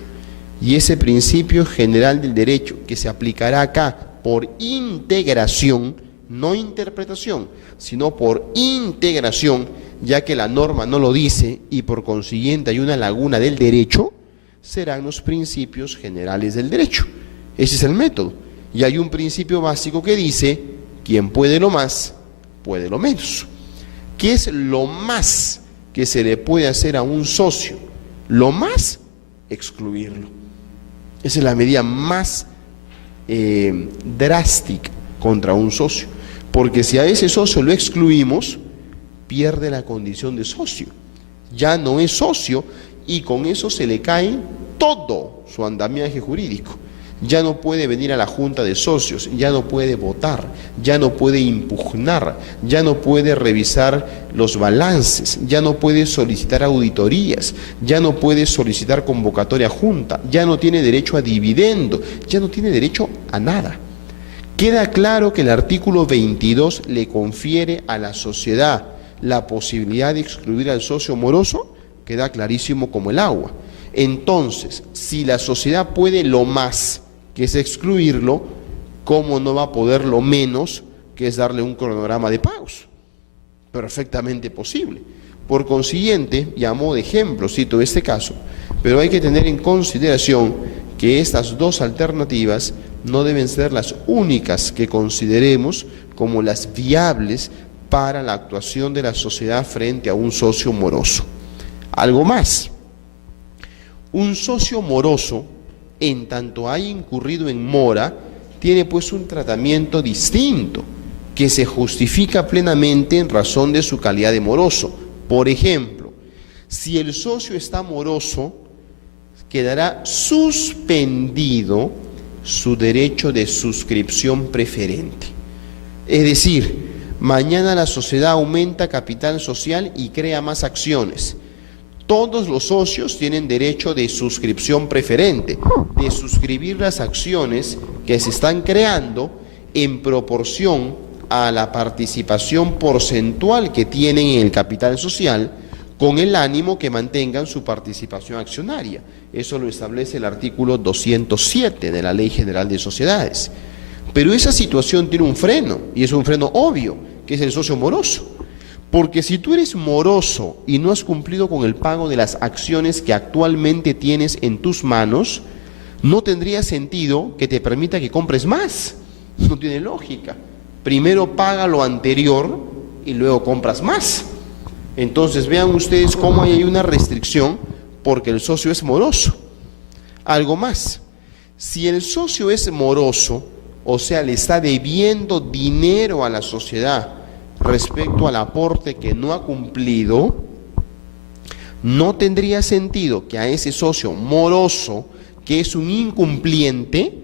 Y ese principio general del derecho, que se aplicará acá por integración, no interpretación, sino por integración, ya que la norma no lo dice y por consiguiente hay una laguna del derecho, serán los principios generales del derecho. Ese es el método. Y hay un principio básico que dice: quien puede lo más, puede lo menos. ¿Qué es lo más que se le puede hacer a un socio? Lo más, excluirlo. Esa es la medida más drástica contra un socio. Porque si a ese socio lo excluimos, pierde la condición de socio. Ya no es socio y con eso se le cae todo su andamiaje jurídico. Ya no puede venir a la junta de socios, ya no puede votar, ya no puede impugnar, ya no puede revisar los balances, ya no puede solicitar auditorías, ya no puede solicitar convocatoria a junta, ya no tiene derecho a dividendo, ya no tiene derecho a nada. Queda claro que el artículo 22 le confiere a la sociedad la posibilidad de excluir al socio moroso, queda clarísimo como el agua. Entonces, si la sociedad puede lo más, que es excluirlo, ¿cómo no va a poder lo menos, que es darle un cronograma de pagos? Perfectamente posible. Por consiguiente, llamo de ejemplo, cito este caso, pero hay que tener en consideración que estas dos alternativas no deben ser las únicas que consideremos como las viables para la actuación de la sociedad frente a un socio moroso. Algo más. Un socio moroso, en tanto haya incurrido en mora, tiene pues un tratamiento distinto que se justifica plenamente en razón de su calidad de moroso. Por ejemplo, si el socio está moroso, quedará suspendido su derecho de suscripción preferente. Es decir, mañana la sociedad aumenta capital social y crea más acciones. Todos los socios tienen derecho de suscripción preferente, de suscribir las acciones que se están creando en proporción a la participación porcentual que tienen en el capital social, con el ánimo que mantengan su participación accionaria. Eso lo establece el artículo 207 de la Ley General de Sociedades. Pero esa situación tiene un freno, y es un freno obvio, que es el socio moroso. Porque si tú eres moroso y no has cumplido con el pago de las acciones que actualmente tienes en tus manos, no tendría sentido que te permita que compres más. No tiene lógica. Primero paga lo anterior y luego compras más. Entonces vean ustedes cómo hay una restricción porque el socio es moroso. Algo más. Si el socio es moroso, o sea, le está debiendo dinero a la sociedad respecto al aporte que no ha cumplido, no tendría sentido que a ese socio moroso, que es un incumpliente,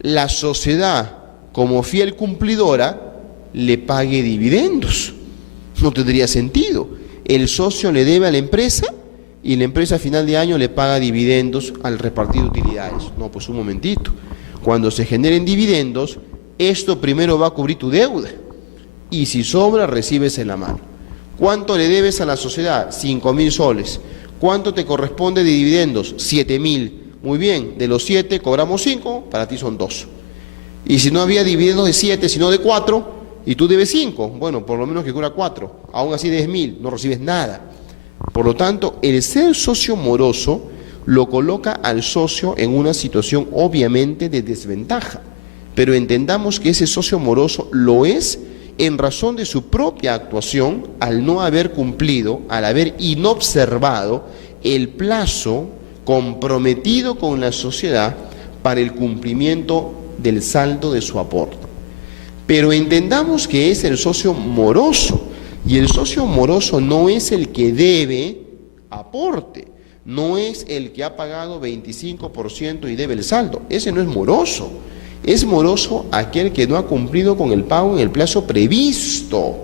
la sociedad, como fiel cumplidora, le pague dividendos. No tendría sentido. El socio le debe a la empresa y la empresa a final de año le paga dividendos al repartir utilidades. No, pues un momentito. Cuando se generen dividendos, esto primero va a cubrir tu deuda. Y si sobra, recibes en la mano. ¿Cuánto le debes a la sociedad? 5.000 soles. ¿Cuánto te corresponde de dividendos? 7.000. Muy bien, de los 7 cobramos 5, para ti son 2. Y si no había dividendo de 7, sino de 4, y tú debes 5, bueno, por lo menos que cura 4, aún así debes 1000, no recibes nada. Por lo tanto, el ser socio moroso lo coloca al socio en una situación obviamente de desventaja, pero entendamos que ese socio moroso lo es en razón de su propia actuación al no haber cumplido, al haber inobservado el plazo comprometido con la sociedad para el cumplimiento del saldo de su aporte. Pero entendamos que es el socio moroso, y el socio moroso no es el que debe aporte, no es el que ha pagado 25% y debe el saldo, ese no es moroso. Es moroso aquel que no ha cumplido con el pago en el plazo previsto.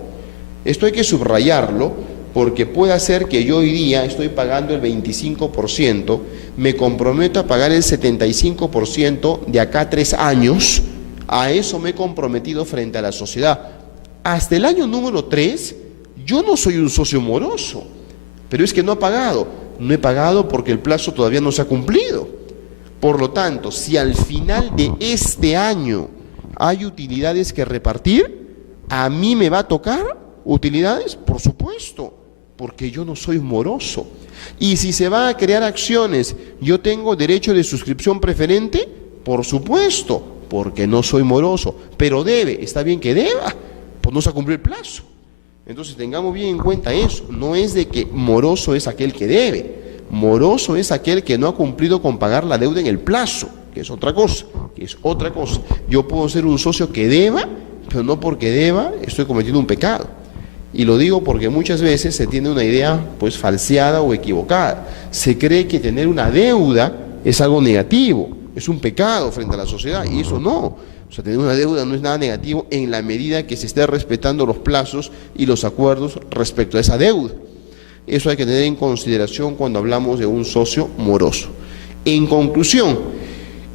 Esto hay que subrayarlo, porque puede ser que yo hoy día estoy pagando el 25%, me comprometo a pagar el 75% de acá a 3 años, a eso me he comprometido frente a la sociedad. Hasta el año número 3, yo no soy un socio moroso, pero es que no he pagado. No he pagado porque el plazo todavía no se ha cumplido. Por lo tanto, si al final de este año hay utilidades que repartir, ¿a mí me va a tocar utilidades? Por supuesto, porque yo no soy moroso. Y si se van a crear acciones, ¿yo tengo derecho de suscripción preferente? Por supuesto, porque no soy moroso. Pero debe, está bien que deba, pues no se ha cumplido el plazo. Entonces tengamos bien en cuenta eso. No es de que moroso es aquel que debe. Moroso es aquel que no ha cumplido con pagar la deuda en el plazo, que es otra cosa, Yo puedo ser un socio que deba, pero no porque deba estoy cometiendo un pecado. Y lo digo porque muchas veces se tiene una idea pues falseada o equivocada. Se cree que tener una deuda es algo negativo, es un pecado frente a la sociedad, y eso no. O sea, tener una deuda no es nada negativo en la medida que se esté respetando los plazos y los acuerdos respecto a esa deuda. Eso hay que tener en consideración cuando hablamos de un socio moroso. En conclusión,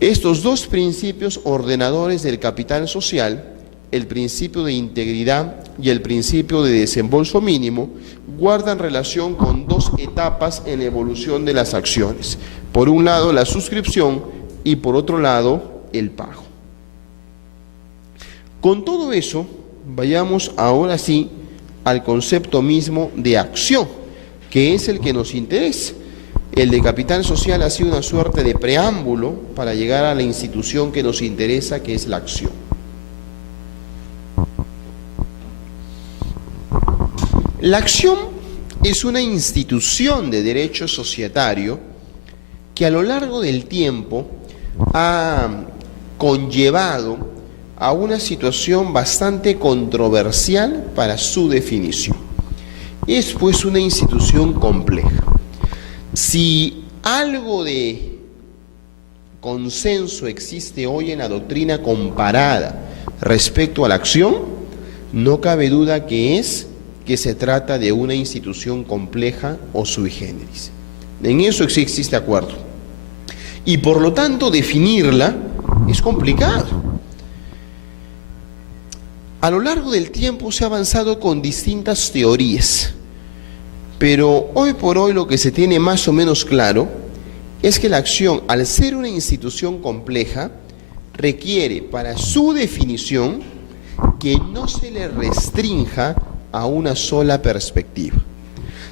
estos dos principios ordenadores del capital social, el principio de integridad y el principio de desembolso mínimo, guardan relación con dos etapas en la evolución de las acciones. Por un lado, la suscripción y por otro lado, el pago. Con todo eso, vayamos ahora sí al concepto mismo de acción, que es el que nos interesa. El de capital social ha sido una suerte de preámbulo para llegar a la institución que nos interesa, que es la acción. La acción es una institución de derecho societario que a lo largo del tiempo ha conllevado a una situación bastante controversial para su definición. Es pues una institución compleja. Si algo de consenso existe hoy en la doctrina comparada respecto a la acción, no cabe duda que se trata de una institución compleja o sui generis. En eso sí existe acuerdo. Y por lo tanto definirla es complicado. A lo largo del tiempo se ha avanzado con distintas teorías, pero hoy por hoy lo que se tiene más o menos claro es que la acción, al ser una institución compleja, requiere para su definición que no se le restrinja a una sola perspectiva,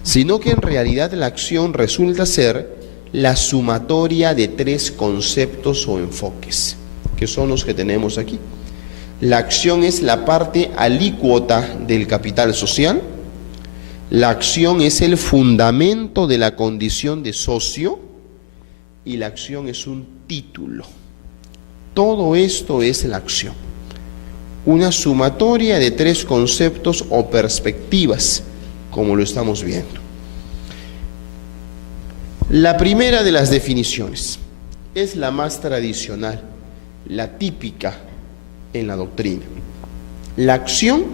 sino que en realidad la acción resulta ser la sumatoria de 3 conceptos o enfoques, que son los que tenemos aquí. La acción es la parte alícuota del capital social. La acción es el fundamento de la condición de socio y la acción es un título. Todo esto es la acción. Una sumatoria de 3 conceptos o perspectivas, como lo estamos viendo. La primera de las definiciones es la más tradicional, la típica en la doctrina. La acción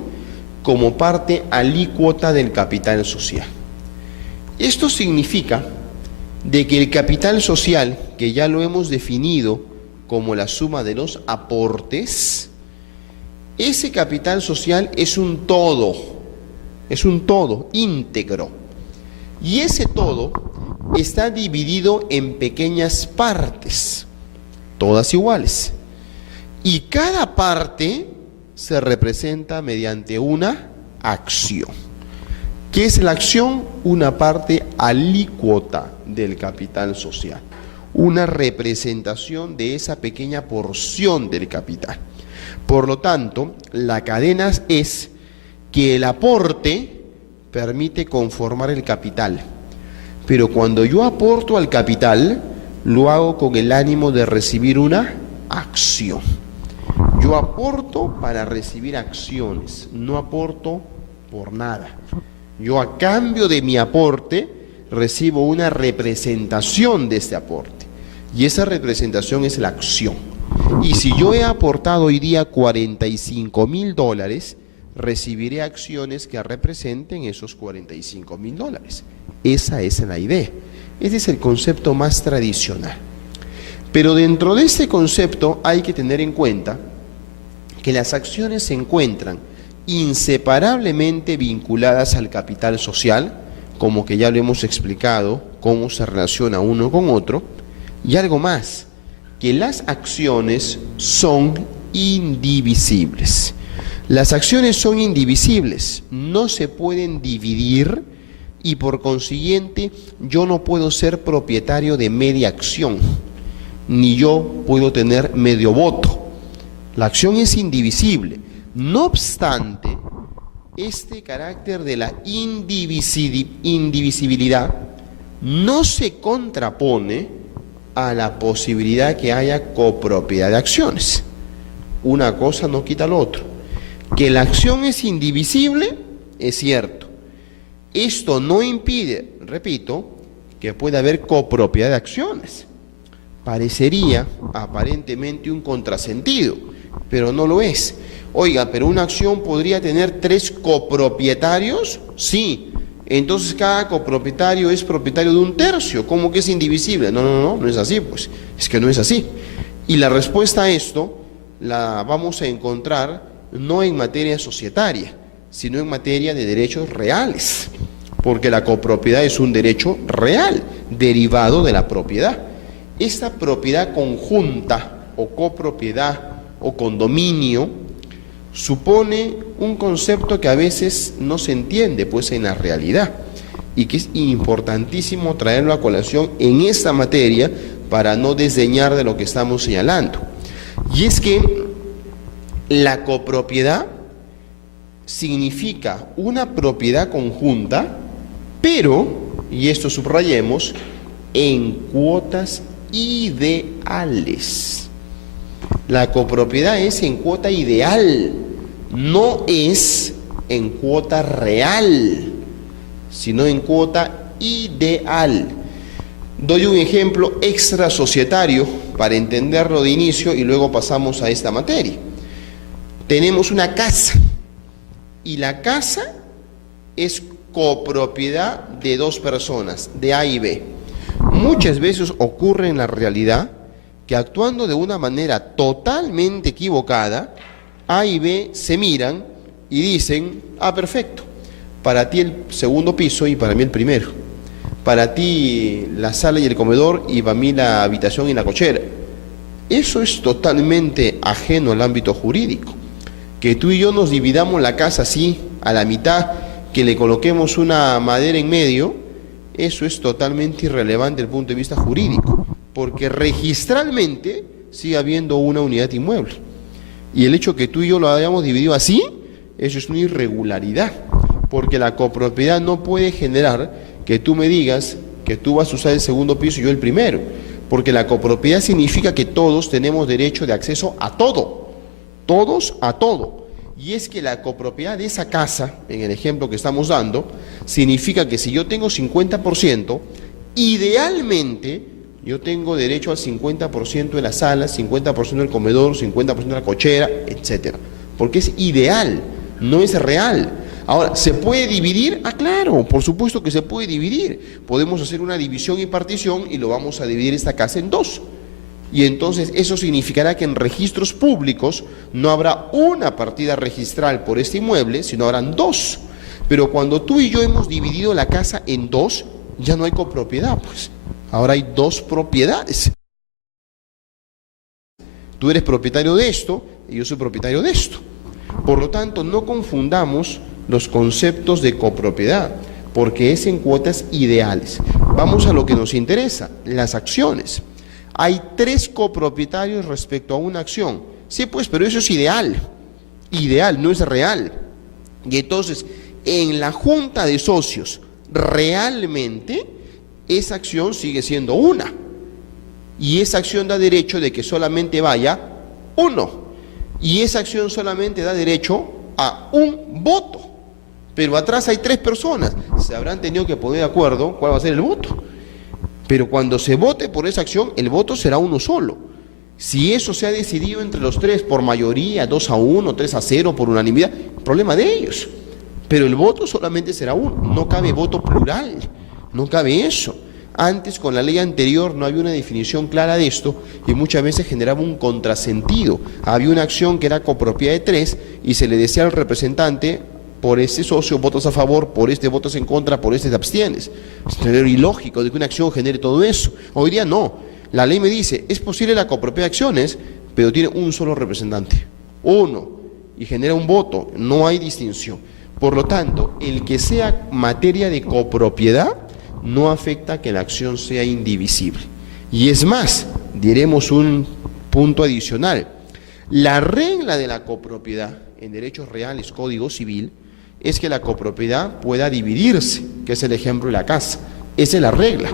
como parte alícuota del capital social. Esto significa de que el capital social, que ya lo hemos definido como la suma de los aportes, ese capital social es un todo íntegro. Y ese todo está dividido en pequeñas partes, todas iguales. Y cada parte se representa mediante una acción. ¿Qué es la acción? Una parte alícuota del capital social, una representación de esa pequeña porción del capital. Por lo tanto, la cadena es que el aporte permite conformar el capital, pero cuando yo aporto al capital, lo hago con el ánimo de recibir una acción. Yo aporto para recibir acciones, no aporto por nada. Yo a cambio de mi aporte recibo una representación de este aporte, y esa representación es la acción. Y si yo he aportado hoy día $45.000, recibiré acciones que representen esos $45.000. Esa es la idea. Ese es el concepto más tradicional. Pero dentro de este concepto hay que tener en cuenta que las acciones se encuentran inseparablemente vinculadas al capital social, como que ya lo hemos explicado, cómo se relaciona uno con otro, y algo más, que las acciones son indivisibles. Las acciones son indivisibles, no se pueden dividir y por consiguiente yo no puedo ser propietario de media acción, ni yo puedo tener medio voto. La acción es indivisible. No obstante, este carácter de la indivisibilidad no se contrapone a la posibilidad que haya copropiedad de acciones. Una cosa no quita lo otro. Que la acción es indivisible, es cierto. Esto no impide, repito, que pueda haber copropiedad de acciones. Parecería aparentemente un contrasentido, pero no lo es. Oiga, pero una acción podría tener 3 copropietarios, sí. Entonces cada copropietario es propietario de 1/3, ¿cómo que es indivisible? No es así, pues, es que no es así. Y la respuesta a esto la vamos a encontrar no en materia societaria, sino en materia de derechos reales, porque la copropiedad es un derecho real, derivado de la propiedad. Esta propiedad conjunta, o copropiedad, o condominio, supone un concepto que a veces no se entiende pues en la realidad y que es importantísimo traerlo a colación en esta materia para no desdeñar de lo que estamos señalando. Y es que la copropiedad significa una propiedad conjunta, pero, y esto subrayemos, en cuotas ideales. La copropiedad es en cuota ideal, no es en cuota real, sino en cuota ideal. Doy un ejemplo extra societario para entenderlo de inicio y luego pasamos a esta materia. Tenemos una casa y la casa es copropiedad de 2 personas, de A y B. Muchas veces ocurre en la realidad que actuando de una manera totalmente equivocada, A y B se miran y dicen, perfecto, para ti el segundo piso y para mí el primero, para ti la sala y el comedor y para mí la habitación y la cochera. Eso es totalmente ajeno al ámbito jurídico. Que tú y yo nos dividamos la casa así, a la mitad, que le coloquemos una madera en medio, eso es totalmente irrelevante desde el punto de vista jurídico, porque registralmente sigue habiendo una unidad inmueble. Y el hecho que tú y yo lo hayamos dividido así, eso es una irregularidad, porque la copropiedad no puede generar que tú me digas que tú vas a usar el segundo piso y yo el primero, porque la copropiedad significa que todos tenemos derecho de acceso a todo, todos a todo. Y es que la copropiedad de esa casa, en el ejemplo que estamos dando, significa que si yo tengo 50%, idealmente yo tengo derecho al 50% de la sala, 50% del comedor, 50% de la cochera, etcétera. Porque es ideal, no es real. Ahora, ¿se puede dividir? Claro, por supuesto que se puede dividir. Podemos hacer una división y partición y lo vamos a dividir esta casa en 2. Y entonces eso significará que en registros públicos no habrá una partida registral por este inmueble, sino habrán 2. Pero cuando tú y yo hemos dividido la casa en 2, ya no hay copropiedad, pues. Ahora hay 2 propiedades. Tú eres propietario de esto y yo soy propietario de esto. Por lo tanto, no confundamos los conceptos de copropiedad, porque es en cuotas ideales. Vamos a lo que nos interesa, las acciones. Hay 3 copropietarios respecto a una acción. Sí, pues, pero eso es ideal. Ideal, no es real. Y entonces, en la junta de socios, realmente, esa acción sigue siendo una. Y esa acción da derecho de que solamente vaya uno. Y esa acción solamente da derecho a un voto. Pero atrás hay 3 personas. Se habrán tenido que poner de acuerdo cuál va a ser el voto. Pero cuando se vote por esa acción, el voto será uno solo. Si eso se ha decidido entre los 3 por mayoría, 2-1, 3-0, por unanimidad, problema de ellos. Pero el voto solamente será uno. No cabe voto plural. No cabe eso. Antes, con la ley anterior, no había una definición clara de esto y muchas veces generaba un contrasentido. Había una acción que era copropiedad de 3 y se le decía al representante: por este socio votas a favor, por este votas en contra, por este te abstienes. Es ilógico de que una acción genere todo eso. Hoy día no. La ley me dice, es posible la copropiedad de acciones, pero tiene un solo representante. Uno. Y genera un voto. No hay distinción. Por lo tanto, el que sea materia de copropiedad no afecta que la acción sea indivisible. Y es más, diremos un punto adicional. La regla de la copropiedad en derechos reales, Código Civil, es que la copropiedad pueda dividirse, que es el ejemplo de la casa. Esa es la regla.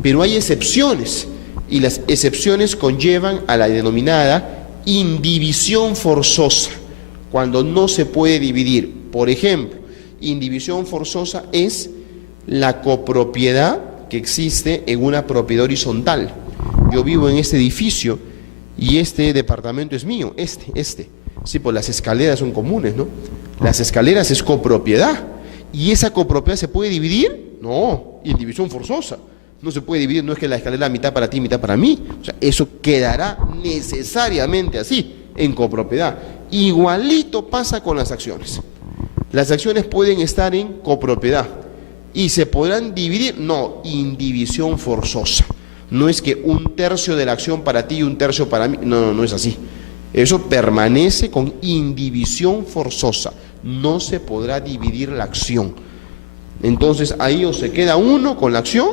Pero hay excepciones, y las excepciones conllevan a la denominada indivisión forzosa, cuando no se puede dividir. Por ejemplo, indivisión forzosa es la copropiedad que existe en una propiedad horizontal. Yo vivo en este edificio y este departamento es mío, Sí, pues las escaleras son comunes, ¿no? Las escaleras es copropiedad. ¿Y esa copropiedad se puede dividir? No, indivisión forzosa. No se puede dividir, no es que la escalera mitad para ti, mitad para mí. O sea, eso quedará necesariamente así, en copropiedad. Igualito pasa con las acciones. Las acciones pueden estar en copropiedad. ¿Y se podrán dividir? No, indivisión forzosa. No es que 1/3 de la acción para ti y 1/3 para mí. No, no es así. Eso permanece con indivisión forzosa. No se podrá dividir la acción. Entonces ahí o se queda uno con la acción,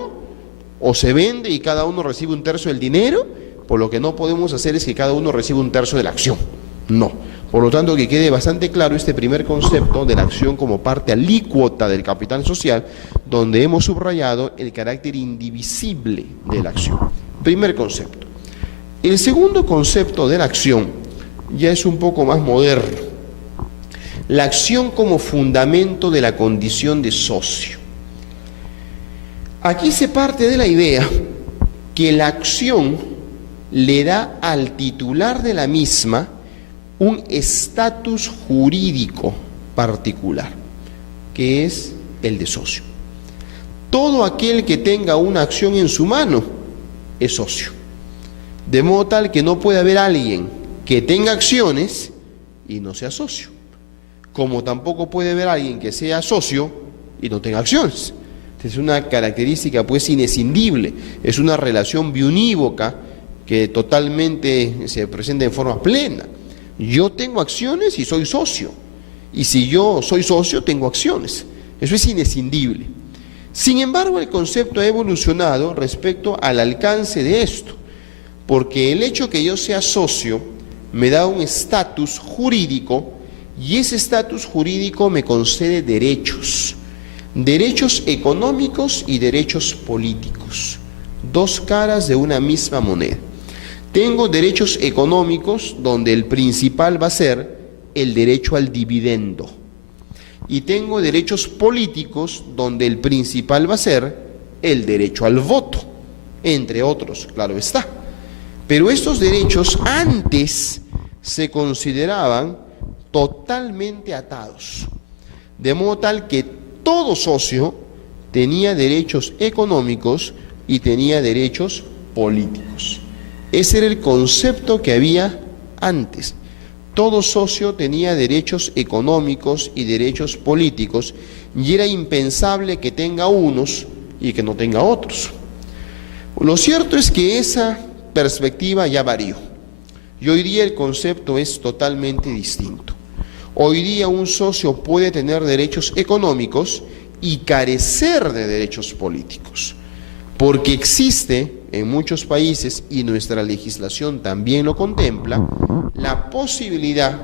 o se vende y cada uno recibe 1/3 del dinero. Por lo que no podemos hacer es que cada uno reciba 1/3 de la acción. No. Por lo tanto, que quede bastante claro este primer concepto de la acción como parte alícuota del capital social, donde hemos subrayado el carácter indivisible de la acción. Primer concepto. El segundo concepto de la acción ya es un poco más moderno. La acción como fundamento de la condición de socio. Aquí se parte de la idea que la acción le da al titular de la misma un estatus jurídico particular, que es el de socio. Todo aquel que tenga una acción en su mano es socio. De modo tal que no puede haber alguien que tenga acciones y no sea socio. Como tampoco puede haber alguien que sea socio y no tenga acciones. Es una característica pues inescindible, es una relación biunívoca que totalmente se presenta en forma plena. Yo tengo acciones y soy socio, y si yo soy socio tengo acciones. Eso es inescindible. Sin embargo, el concepto ha evolucionado respecto al alcance de esto, porque el hecho que yo sea socio me da un estatus jurídico, y ese estatus jurídico me concede derechos económicos y derechos políticos, 2 caras de una misma moneda. Tengo derechos económicos donde el principal va a ser el derecho al dividendo, y tengo derechos políticos donde el principal va a ser el derecho al voto, entre otros, claro está. Pero estos derechos antes se consideraban totalmente atados, de modo tal que todo socio tenía derechos económicos y tenía derechos políticos. Ese era el concepto que había antes. Todo socio tenía derechos económicos y derechos políticos, y era impensable que tenga unos y que no tenga otros. Lo cierto es que esa perspectiva ya varió. Y hoy día el concepto es totalmente distinto. Hoy día un socio puede tener derechos económicos y carecer de derechos políticos, porque existe en muchos países, y nuestra legislación también lo contempla, la posibilidad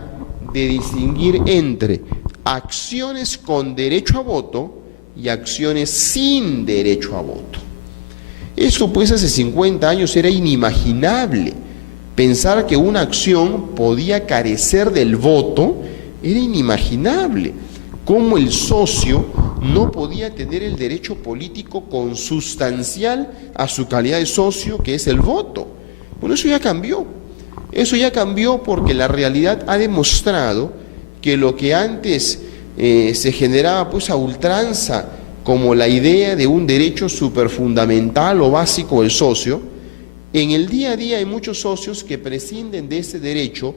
de distinguir entre acciones con derecho a voto y acciones sin derecho a voto. Eso pues hace 50 años era inimaginable. Pensar que una acción podía carecer del voto era inimaginable. Cómo el socio no podía tener el derecho político consustancial a su calidad de socio, que es el voto. Bueno, eso ya cambió. Eso ya cambió porque la realidad ha demostrado que lo que antes se generaba pues a ultranza como la idea de un derecho superfundamental o básico del socio, en el día a día hay muchos socios que prescinden de ese derecho,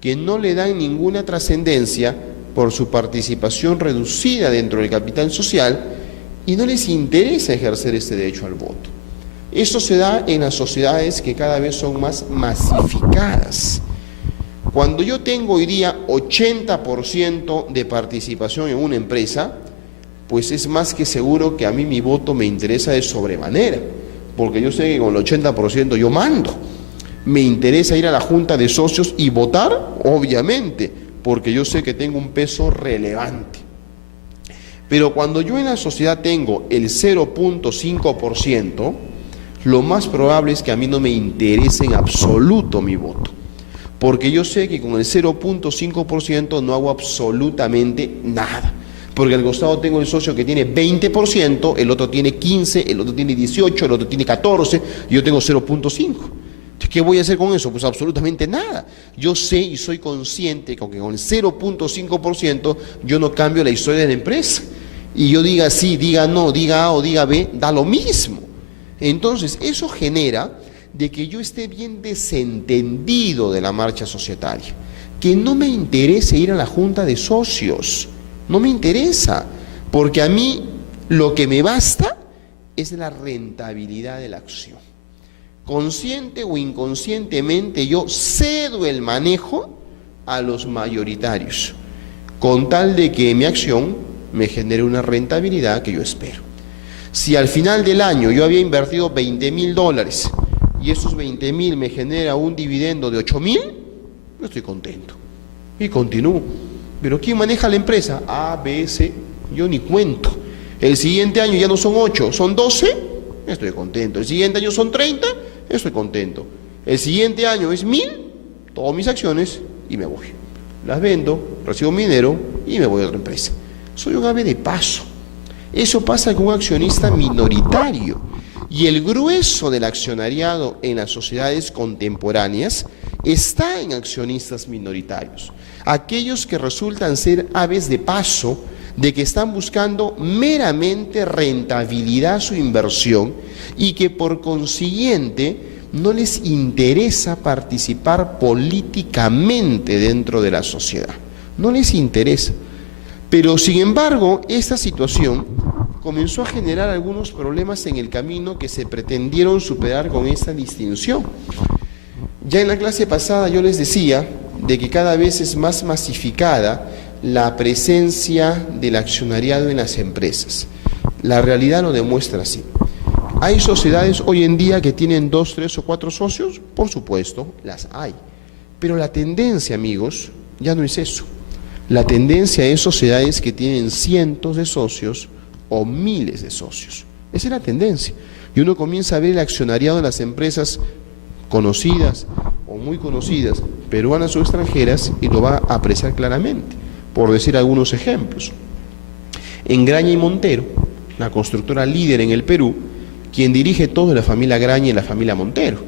que no le dan ninguna trascendencia por su participación reducida dentro del capital social y no les interesa ejercer este derecho al voto. Esto se da en las sociedades que cada vez son más masificadas. Cuando yo tengo hoy día 80% de participación en una empresa, pues es más que seguro que a mí mi voto me interesa de sobremanera, porque yo sé que con el 80% yo mando. Me interesa ir a la junta de socios y votar, obviamente, porque yo sé que tengo un peso relevante. Pero cuando yo en la sociedad tengo el 0.5%, lo más probable es que a mí no me interese en absoluto mi voto, porque yo sé que con el 0.5% no hago absolutamente nada. Porque al costado tengo el socio que tiene 20%, el otro tiene 15%, el otro tiene 18%, el otro tiene 14%, y yo tengo 0.5%. ¿Qué voy a hacer con eso? Pues absolutamente nada. Yo sé y soy consciente que con el 0.5% yo no cambio la historia de la empresa. Y yo diga sí, diga no, diga A o diga B, da lo mismo. Entonces, eso genera de que yo esté bien desentendido de la marcha societaria, que no me interese ir a la junta de socios, no me interesa, porque a mí lo que me basta es la rentabilidad de la acción. Consciente o inconscientemente yo cedo el manejo a los mayoritarios, con tal de que mi acción me genere una rentabilidad que yo espero. Si al final del año yo había invertido $20.000 y esos 20.000 me genera un dividendo de 8.000, no estoy contento y continúo. Pero ¿quién maneja la empresa? A, B, C, yo ni cuento. El siguiente año ya no son 8, son 12, estoy contento. El siguiente año son 30, estoy contento. El siguiente año es 1.000, todas mis acciones y me voy. Las vendo, recibo mi dinero y me voy a otra empresa. Soy un ave de paso. Eso pasa con un accionista minoritario. Y el grueso del accionariado en las sociedades contemporáneas está en accionistas minoritarios. Aquellos que resultan ser aves de paso, de que están buscando meramente rentabilidad a su inversión y que por consiguiente no les interesa participar políticamente dentro de la sociedad. No les interesa. Pero sin embargo, esta situación comenzó a generar algunos problemas en el camino que se pretendieron superar con esta distinción. Ya en la clase pasada yo les decía de que cada vez es más masificada la presencia del accionariado en las empresas. La realidad lo demuestra así. ¿Hay sociedades hoy en día que tienen 2, 3 o 4 socios? Por supuesto, las hay. Pero la tendencia, amigos, ya no es eso. La tendencia es sociedades que tienen cientos de socios o miles de socios. Esa es la tendencia. Y uno comienza a ver el accionariado de las empresas conocidas o muy conocidas, peruanas o extranjeras, y lo va a apreciar claramente. Por decir algunos ejemplos. En Graña y Montero, la constructora líder en el Perú, quien dirige todo es la familia Graña y la familia Montero.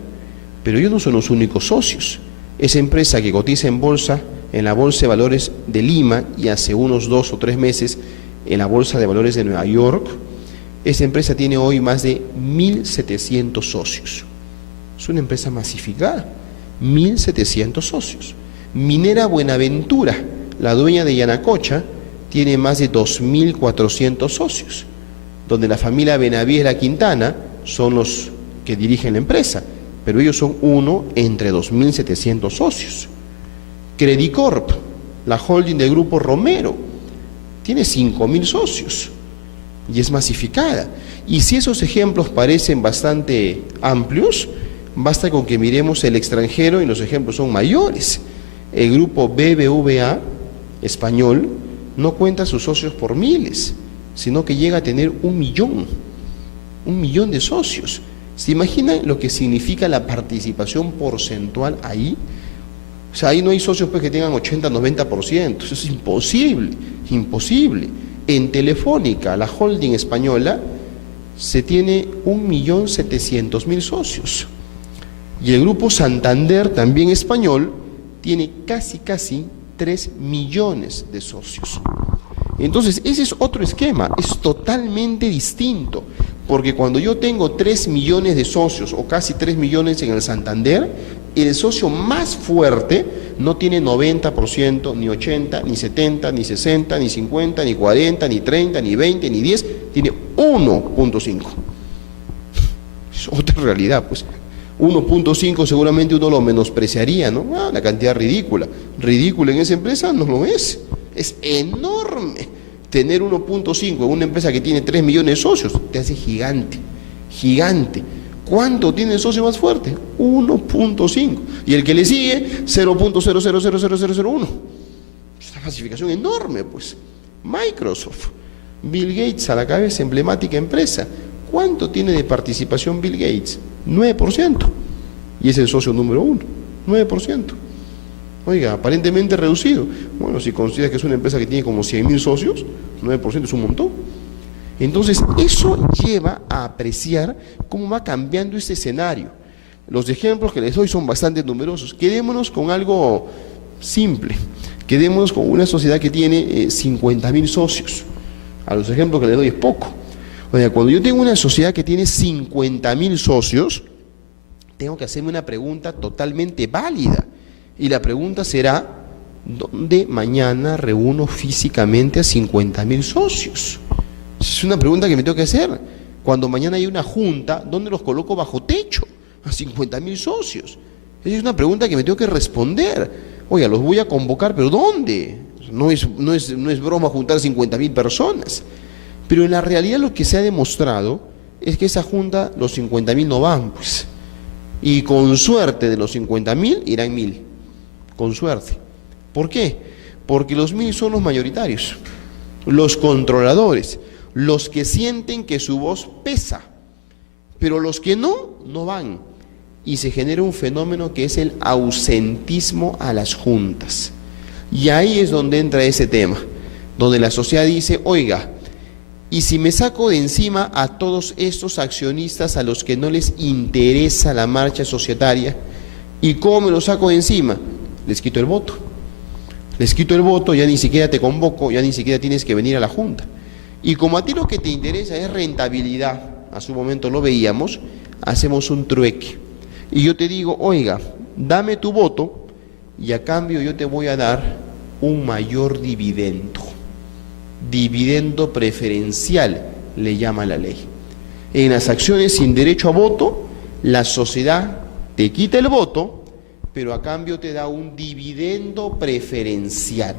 Pero ellos no son los únicos socios. Esa empresa que cotiza en bolsa, en la Bolsa de Valores de Lima, y hace unos 2 o 3 meses en la Bolsa de Valores de Nueva York, esa empresa tiene hoy más de 1.700 socios. Es una empresa masificada, 1.700 socios. Minera Buenaventura, la dueña de Yanacocha, tiene más de 2.400 socios, donde la familia Benavides La Quintana son los que dirigen la empresa, pero ellos son uno entre 2.700 socios. Credicorp, la holding del grupo Romero, tiene 5.000 socios y es masificada. Y si esos ejemplos parecen bastante amplios, basta con que miremos el extranjero y los ejemplos son mayores. El grupo BBVA español no cuenta sus socios por miles, sino que llega a tener 1.000.000 de socios. ¿Se imaginan lo que significa la participación porcentual ahí? O sea, ahí no hay socios pues, que tengan 80, 90%, eso es imposible, imposible. En Telefónica, la holding española, se tiene 1.700.000 socios. Y el grupo Santander, también español, tiene casi 3 millones de socios. Entonces, ese es otro esquema, es totalmente distinto, porque cuando yo tengo 3 millones de socios o casi 3 millones en el Santander, el socio más fuerte no tiene 90%, ni 80, ni 70, ni 60, ni 50, ni 40, ni 30, ni 20, ni 10, tiene 1.5. Es otra realidad, pues. 1.5 seguramente uno lo menospreciaría, ¿no? Ah, la cantidad ridícula. Ridícula en esa empresa no lo es enorme. Tener 1.5 en una empresa que tiene 3 millones de socios te hace gigante, gigante. ¿Cuánto tiene el socio más fuerte? 1.5. Y el que le sigue, 0.000001. Es una clasificación enorme, pues. Microsoft, Bill Gates a la cabeza, emblemática empresa. ¿Cuánto tiene de participación Bill Gates? 9%. Y es el socio número 1, 9%. Oiga, aparentemente reducido. Bueno, si consideras que es una empresa que tiene como 100.000 socios, 9% es un montón. Entonces, eso lleva a apreciar cómo va cambiando este escenario. Los ejemplos que les doy son bastante numerosos. Quedémonos con algo simple. Quedémonos con una sociedad que tiene 50.000 socios. A los ejemplos que les doy es poco. O sea, cuando yo tengo una sociedad que tiene 50.000 socios, tengo que hacerme una pregunta totalmente válida. Y la pregunta será, ¿dónde mañana reúno físicamente a 50.000 socios? Es una pregunta que me tengo que hacer. Cuando mañana hay una junta, ¿dónde los coloco bajo techo? A 50.000 socios. Esa es una pregunta que me tengo que responder. Oiga, los voy a convocar, ¿pero dónde? No es broma juntar 50.000 personas. Pero en la realidad lo que se ha demostrado es que esa junta, los 50.000 no van, pues. Y con suerte de los 50.000 irán 1.000. Con suerte. ¿Por qué? Porque los 1.000 son los mayoritarios, los controladores, los que sienten que su voz pesa. Pero los que no van. Y se genera un fenómeno que es el ausentismo a las juntas. Y ahí es donde entra ese tema, donde la sociedad dice, oiga, y si me saco de encima a todos estos accionistas a los que no les interesa la marcha societaria, ¿y cómo me los saco de encima? Les quito el voto. Les quito el voto, ya ni siquiera te convoco, ya ni siquiera tienes que venir a la junta. Y como a ti lo que te interesa es rentabilidad, a su momento lo veíamos, hacemos un trueque. Y yo te digo, oiga, dame tu voto y a cambio yo te voy a dar un mayor dividendo. Dividendo preferencial, le llama la ley. En las acciones sin derecho a voto, la sociedad te quita el voto, pero a cambio te da un dividendo preferencial,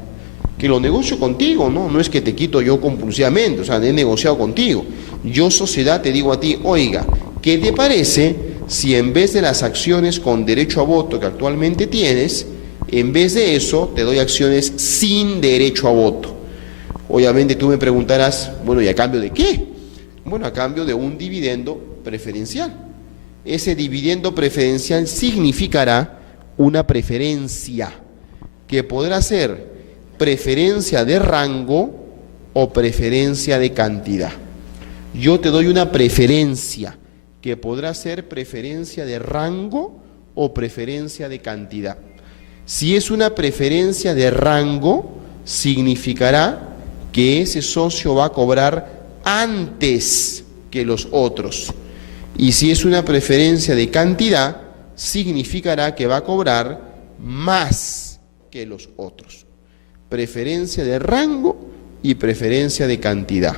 que lo negocio contigo, ¿no? No es que te quito yo compulsivamente, o sea, he negociado contigo. Yo, sociedad, te digo a ti, oiga, ¿qué te parece si en vez de las acciones con derecho a voto que actualmente tienes, en vez de eso te doy acciones sin derecho a voto? Obviamente tú me preguntarás, bueno, ¿y a cambio de qué? Bueno, a cambio de un dividendo preferencial. Ese dividendo preferencial significará una preferencia, que podrá ser preferencia de rango o preferencia de cantidad. Yo te doy una preferencia, que podrá ser preferencia de rango o preferencia de cantidad. Si es una preferencia de rango, significará que ese socio va a cobrar antes que los otros. Y si es una preferencia de cantidad, significará que va a cobrar más que los otros. Preferencia de rango y preferencia de cantidad.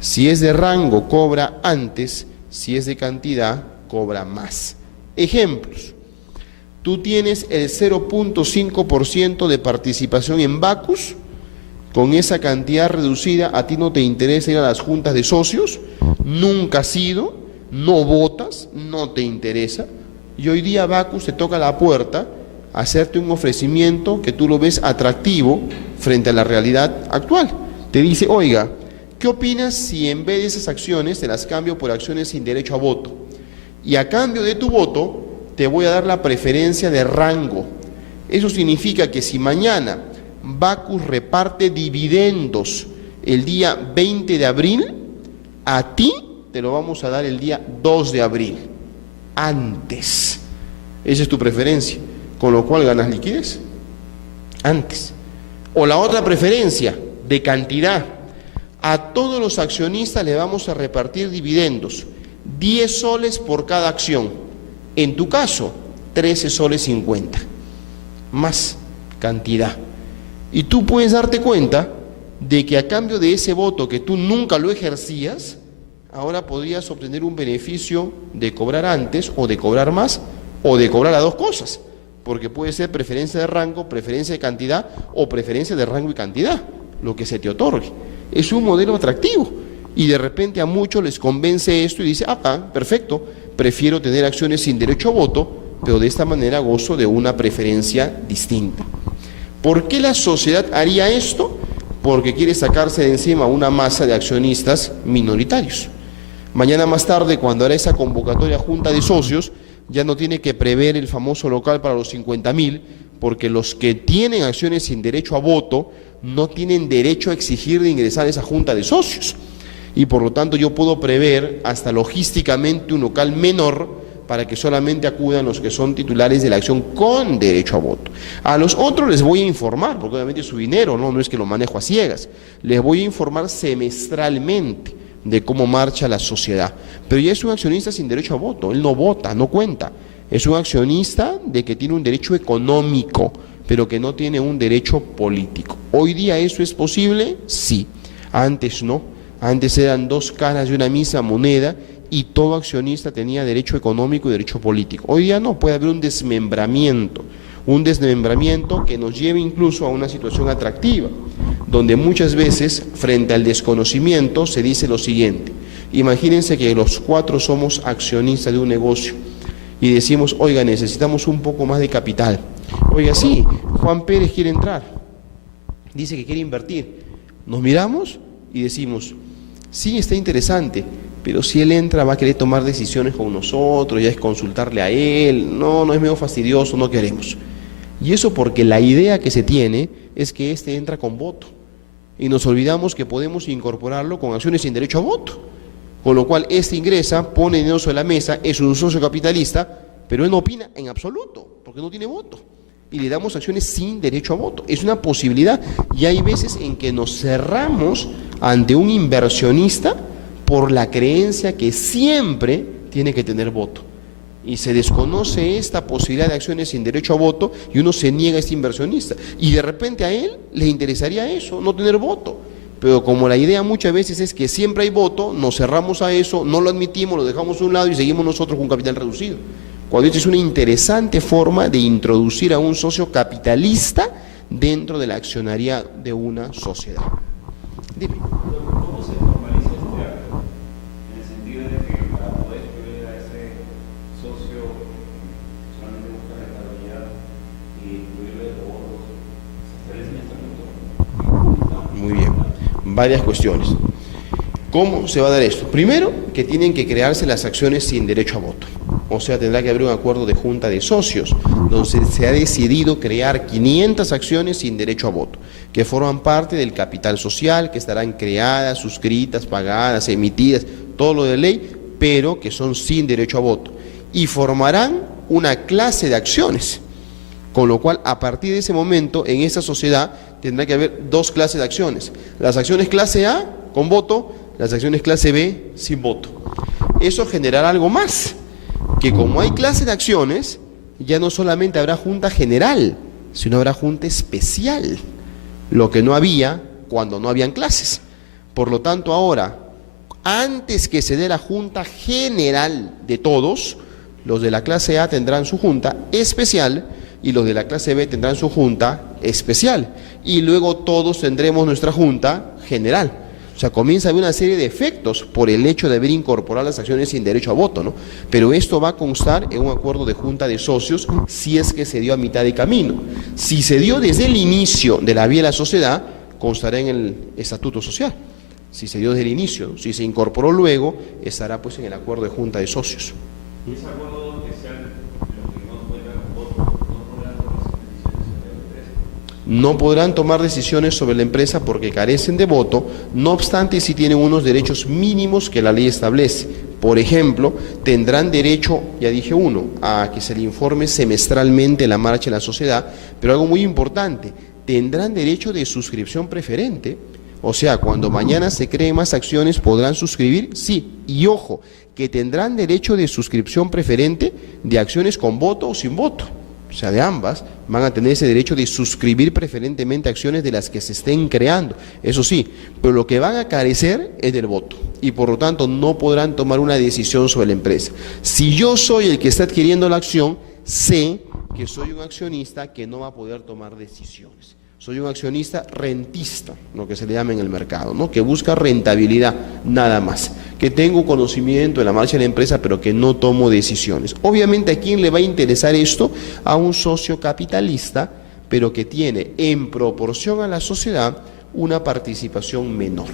Si es de rango, cobra antes; si es de cantidad, cobra más. Ejemplos. Tú tienes el 0.5% de participación en Bacus. Con esa cantidad reducida, a ti no te interesa ir a las juntas de socios, nunca has ido, no votas, no te interesa, y hoy día Bacus te toca la puerta a hacerte un ofrecimiento que tú lo ves atractivo frente a la realidad actual. Te dice, oiga, ¿qué opinas si en vez de esas acciones te las cambio por acciones sin derecho a voto? Y a cambio de tu voto, te voy a dar la preferencia de rango. Eso significa que si mañana Bacus reparte dividendos el día 20 de abril, a ti te lo vamos a dar el día 2 de abril, antes. Esa es tu preferencia, con lo cual ganas liquidez, antes. O la otra preferencia, de cantidad. A todos los accionistas le vamos a repartir dividendos, 10 soles por cada acción. En tu caso, 13 soles 50, más cantidad. Y tú puedes darte cuenta de que a cambio de ese voto que tú nunca lo ejercías, ahora podrías obtener un beneficio de cobrar antes o de cobrar más o de cobrar las dos cosas, porque puede ser preferencia de rango, preferencia de cantidad o preferencia de rango y cantidad, lo que se te otorgue. Es un modelo atractivo y de repente a muchos les convence esto y dice, perfecto, prefiero tener acciones sin derecho a voto, pero de esta manera gozo de una preferencia distinta. ¿Por qué la sociedad haría esto? Porque quiere sacarse de encima una masa de accionistas minoritarios. Mañana más tarde, cuando hará esa convocatoria junta de socios, ya no tiene que prever el famoso local para los 50.000, porque los que tienen acciones sin derecho a voto no tienen derecho a exigir de ingresar a esa junta de socios. Y por lo tanto yo puedo prever hasta logísticamente un local menor para que solamente acudan los que son titulares de la acción con derecho a voto. A los otros les voy a informar, porque obviamente es su dinero, no es que lo manejo a ciegas. Les voy a informar semestralmente de cómo marcha la sociedad. Pero ya es un accionista sin derecho a voto, él no vota, no cuenta. Es un accionista de que tiene un derecho económico, pero que no tiene un derecho político. ¿Hoy día eso es posible? Sí. Antes no. Antes eran dos caras de una misma moneda y todo accionista tenía derecho económico y derecho político. Hoy día no, puede haber un desmembramiento que nos lleve incluso a una situación atractiva, donde muchas veces, frente al desconocimiento, se dice lo siguiente. Imagínense que los cuatro somos accionistas de un negocio y decimos, oiga, necesitamos un poco más de capital. Oiga, sí, Juan Pérez quiere entrar, dice que quiere invertir. Nos miramos y decimos, sí, está interesante, pero si él entra va a querer tomar decisiones con nosotros, ya es consultarle a él, no es medio fastidioso, no queremos. Y eso porque la idea que se tiene es que éste entra con voto, y nos olvidamos que podemos incorporarlo con acciones sin derecho a voto, con lo cual este ingresa, pone dinero sobre la mesa, es un socio capitalista, pero él no opina en absoluto, porque no tiene voto, y le damos acciones sin derecho a voto. Es una posibilidad, y hay veces en que nos cerramos ante un inversionista por la creencia que siempre tiene que tener voto. Y se desconoce esta posibilidad de acciones sin derecho a voto y uno se niega a este inversionista. Y de repente a él le interesaría eso, no tener voto. Pero como la idea muchas veces es que siempre hay voto, nos cerramos a eso, no lo admitimos, lo dejamos a un lado y seguimos nosotros con un capital reducido. Cuando esta es una interesante forma de introducir a un socio capitalista dentro de la accionaría de una sociedad. Dime. ¿Cómo se formaliza este acto? En el sentido de que para poder escoger a ese socio solamente busca rentabilidad y incluirle todos, ¿se establece en este punto? Muy bien, varias cuestiones. ¿Cómo se va a dar esto? Primero, que tienen que crearse las acciones sin derecho a voto. O sea, tendrá que haber un acuerdo de junta de socios, donde se ha decidido crear 500 acciones sin derecho a voto, que forman parte del capital social, que estarán creadas, suscritas, pagadas, emitidas, todo lo de ley, pero que son sin derecho a voto. Y formarán una clase de acciones, con lo cual, a partir de ese momento, en esta sociedad, tendrá que haber dos clases de acciones. Las acciones clase A, con voto, las acciones clase B, sin voto. Eso generará algo más, que como hay clase de acciones, ya no solamente habrá junta general, sino habrá junta especial, lo que no había cuando no habían clases. Por lo tanto, ahora, antes que se dé la junta general de todos, Los de la clase A tendrán su junta especial y los de la clase B tendrán su junta especial. Y luego todos tendremos nuestra junta general. O sea, comienza a haber una serie de efectos por el hecho de haber incorporado las acciones sin derecho a voto, ¿no? Pero esto va a constar en un acuerdo de junta de socios si es que se dio a mitad de camino. Si se dio desde el inicio de la vía de la sociedad, constará en el estatuto social. Si se dio desde el inicio, si se incorporó luego, estará pues en el acuerdo de junta de socios. ¿Y ese acuerdo especial, los que no cuentan voto, no podrán tomar decisiones sobre la empresa porque carecen de voto, no obstante sí tienen unos derechos mínimos que la ley establece? Por ejemplo, tendrán derecho, ya dije uno, a que se le informe semestralmente la marcha de la sociedad, pero algo muy importante, tendrán derecho de suscripción preferente. O sea, cuando mañana se creen más acciones, ¿podrán suscribir? Sí. Y ojo, que tendrán derecho de suscripción preferente de acciones con voto o sin voto. O sea, de ambas, van a tener ese derecho de suscribir preferentemente acciones de las que se estén creando. Eso sí, pero lo que van a carecer es del voto. Y por lo tanto no podrán tomar una decisión sobre la empresa. Si yo soy el que está adquiriendo la acción, sé que soy un accionista que no va a poder tomar decisiones. Soy un accionista rentista, lo que se le llama en el mercado, ¿no? Que busca rentabilidad, nada más. Que tengo conocimiento de la marcha de la empresa, pero que no tomo decisiones. Obviamente, ¿a quién le va a interesar esto? A un socio capitalista, pero que tiene en proporción a la sociedad una participación menor.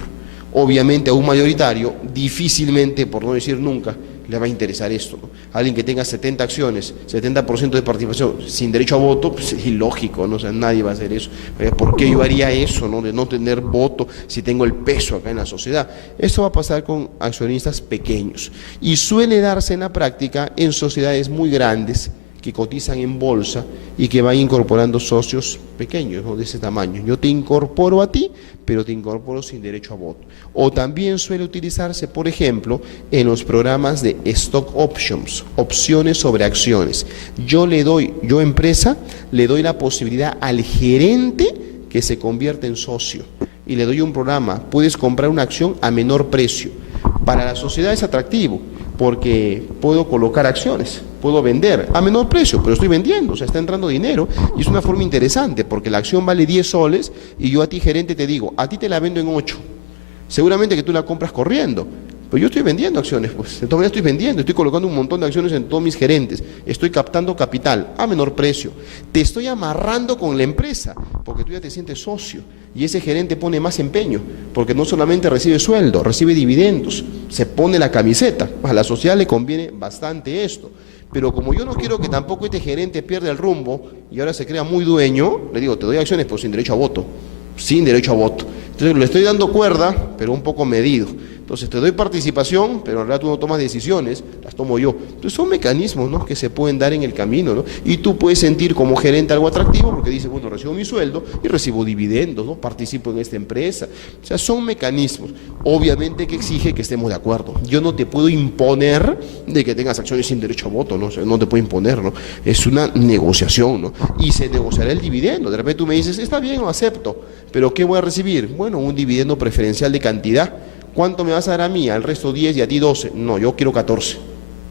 Obviamente, a un mayoritario, difícilmente, por no decir nunca, le va a interesar esto, ¿no? Alguien que tenga 70 acciones, 70% de participación, sin derecho a voto, pues es ilógico, ¿no? O sea, nadie va a hacer eso. ¿Por qué yo haría eso, ¿no? De no tener voto si tengo el peso acá en la sociedad? Esto va a pasar con accionistas pequeños y suele darse en la práctica en sociedades muy grandes que cotizan en bolsa y que van incorporando socios pequeños, ¿no? De ese tamaño. Yo te incorporo a ti, pero te incorporo sin derecho a voto. O también suele utilizarse, por ejemplo, en los programas de stock options, opciones sobre acciones. Yo empresa, le doy la posibilidad al gerente que se convierta en socio y le doy un programa, puedes comprar una acción a menor precio. Para la sociedad es atractivo porque puedo colocar acciones, puedo vender a menor precio, pero estoy vendiendo, o sea, está entrando dinero y es una forma interesante porque la acción vale 10 soles y yo a ti, gerente, te digo, a ti te la vendo en 8. Seguramente que tú la compras corriendo, pero yo estoy vendiendo acciones, pues, de todas maneras estoy vendiendo, estoy colocando un montón de acciones en todos mis gerentes, estoy captando capital a menor precio, te estoy amarrando con la empresa, porque tú ya te sientes socio, y ese gerente pone más empeño, porque no solamente recibe sueldo, recibe dividendos, se pone la camiseta, a la sociedad le conviene bastante esto. Pero como yo no quiero que tampoco este gerente pierda el rumbo y ahora se crea muy dueño, le digo, te doy acciones, pero sin derecho a voto. Sin derecho a voto. Entonces le estoy dando cuerda, pero un poco medido. Entonces te doy participación, pero en realidad tú no tomas decisiones, las tomo yo. Entonces son mecanismos, ¿no?, que se pueden dar en el camino, ¿no? Y tú puedes sentir como gerente algo atractivo porque dices, bueno, recibo mi sueldo y recibo dividendos, ¿no? Participo en esta empresa. O sea, son mecanismos. Obviamente que exige que estemos de acuerdo. Yo no te puedo imponer de que tengas acciones sin derecho a voto, ¿no? O sea, no te puedo imponer, ¿no? Es una negociación, ¿no? Y se negociará el dividendo. De repente tú me dices, está bien, lo acepto, pero ¿qué voy a recibir? Bueno, un dividendo preferencial de cantidad. ¿Cuánto me vas a dar a mí? Al resto 10 y a ti 12. No, yo quiero 14.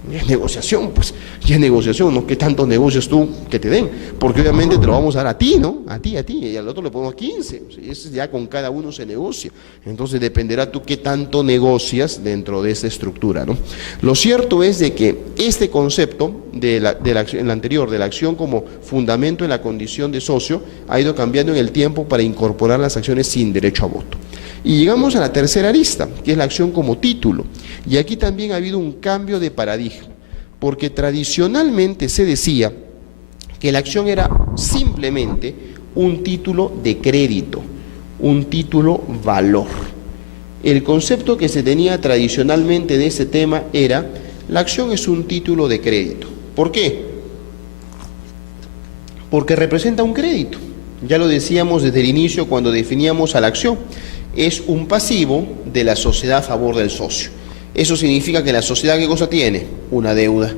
Es negociación, pues. Y es negociación, ¿no? ¿Qué tantos negocios tú que te den? Porque obviamente te lo vamos a dar a ti, ¿no? A ti. Y al otro le ponemos 15. O sea, eso ya con cada uno se negocia. Entonces dependerá tú qué tanto negocias dentro de esa estructura, ¿no? Lo cierto es de que este concepto en la anterior, de la acción como fundamento en la condición de socio, ha ido cambiando en el tiempo para incorporar las acciones sin derecho a voto. Y llegamos a la tercera arista, que es la acción como título. Y aquí también ha habido un cambio de paradigma, porque tradicionalmente se decía que la acción era simplemente un título de crédito, un título valor. El concepto que se tenía tradicionalmente de ese tema era, la acción es un título de crédito. ¿Por qué? Porque representa un crédito. Ya lo decíamos desde el inicio cuando definíamos a la acción. Es un pasivo de la sociedad a favor del socio. Eso significa que la sociedad, ¿qué cosa tiene? Una deuda.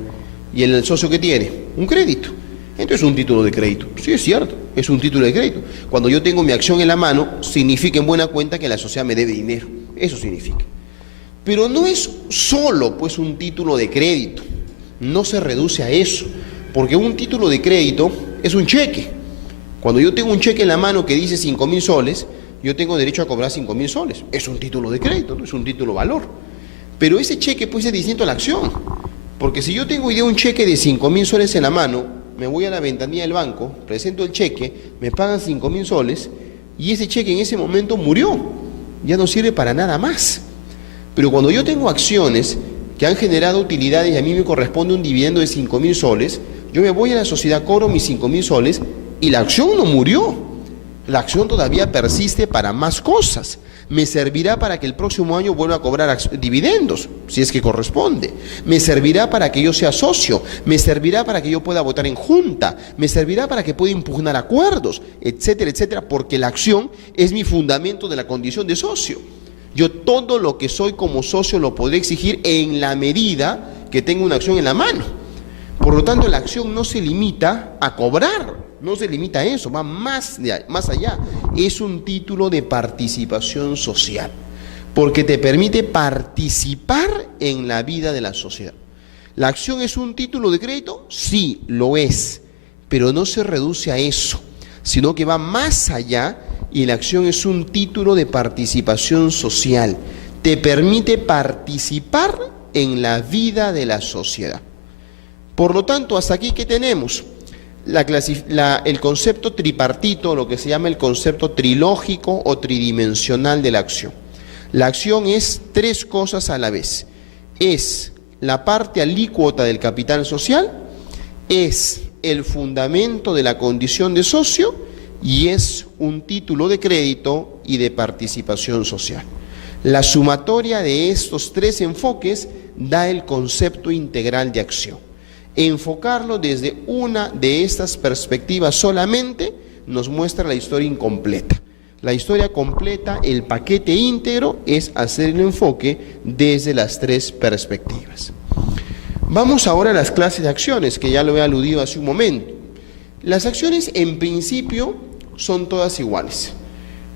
¿Y el socio qué tiene? Un crédito. Entonces es un título de crédito. Sí, es cierto, es un título de crédito. Cuando yo tengo mi acción en la mano, significa en buena cuenta que la sociedad me debe dinero. Eso significa. Pero no es solo pues un título de crédito. no se reduce a eso, porque un título de crédito es un cheque. Cuando yo tengo un cheque en la mano que dice 5.000 soles, yo tengo derecho a cobrar 5.000 soles. Es un título de crédito, no es un título valor. Pero ese cheque puede ser distinto a la acción, porque si yo tengo hoy día un cheque de 5.000 soles en la mano, me voy a la ventanilla del banco, presento el cheque, me pagan 5.000 soles y ese cheque en ese momento murió, ya no sirve para nada más. Pero cuando yo tengo acciones que han generado utilidades y a mí me corresponde un dividendo de 5.000 soles, yo me voy a la sociedad, cobro mis 5.000 soles y la acción no murió. La acción todavía persiste para más cosas. Me servirá para que el próximo año vuelva a cobrar dividendos, si es que corresponde. Me servirá para que yo sea socio. Me servirá para que yo pueda votar en junta. Me servirá para que pueda impugnar acuerdos, etcétera, etcétera, porque la acción es mi fundamento de la condición de socio. Yo todo lo que soy como socio lo podré exigir en la medida que tenga una acción en la mano. Por lo tanto, la acción no se limita a cobrar, no se limita a eso, va más allá. Es un título de participación social, porque te permite participar en la vida de la sociedad. ¿La acción es un título de crédito? Sí, lo es, pero no se reduce a eso, sino que va más allá y la acción es un título de participación social. Te permite participar en la vida de la sociedad. Por lo tanto, hasta aquí, ¿qué tenemos? El concepto tripartito, lo que se llama el concepto trilógico o tridimensional de la acción. La acción es tres cosas a la vez. Es la parte alícuota del capital social, es el fundamento de la condición de socio y es un título de crédito y de participación social. La sumatoria de estos tres enfoques da el concepto integral de acción. Enfocarlo desde una de estas perspectivas solamente nos muestra la historia incompleta. La historia completa, el paquete íntegro, es hacer el enfoque desde las tres perspectivas. Vamos ahora a las clases de acciones, que ya lo he aludido hace un momento. Las acciones en principio son todas iguales.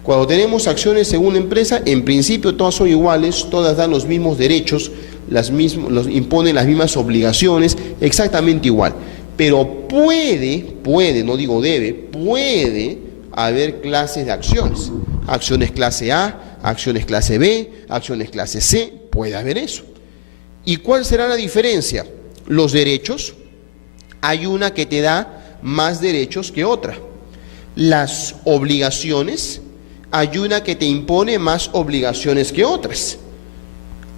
Cuando tenemos acciones en una empresa, en principio todas son iguales, todas dan los mismos derechos, imponen las mismas obligaciones, exactamente igual. Pero puede, no digo debe, puede haber clases de acciones. Acciones clase A, acciones clase B, acciones clase C, puede haber eso. ¿Y cuál será la diferencia? Los derechos, hay una que te da más derechos que otra. Las obligaciones, hay una que te impone más obligaciones que otras.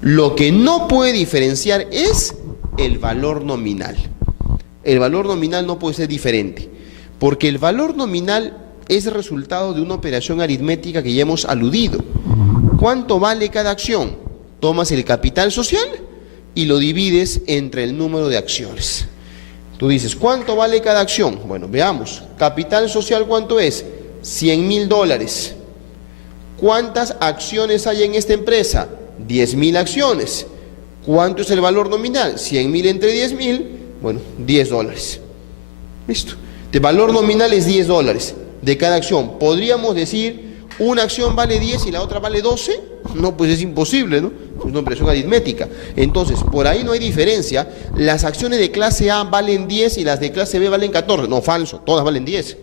Lo que no puede diferenciar es el valor nominal. El valor nominal no puede ser diferente, porque el valor nominal es el resultado de una operación aritmética que ya hemos aludido. ¿Cuánto vale cada acción? Tomas el capital social y lo divides entre el número de acciones. Tú dices, ¿cuánto vale cada acción? Bueno, veamos. Capital social, ¿cuánto es? $100.000. ¿Cuántas acciones hay en esta empresa? 10.000 acciones. ¿Cuánto es el valor nominal? 100.000 entre 10.000, bueno, $10. Listo. El valor nominal es $10 de cada acción. ¿Podríamos decir una acción vale 10 y la otra vale 12? No, pues es imposible, ¿no? Es una operación aritmética. Entonces, por ahí no hay diferencia. Las acciones de clase A valen 10 y las de clase B valen 14. No, falso, todas valen 10.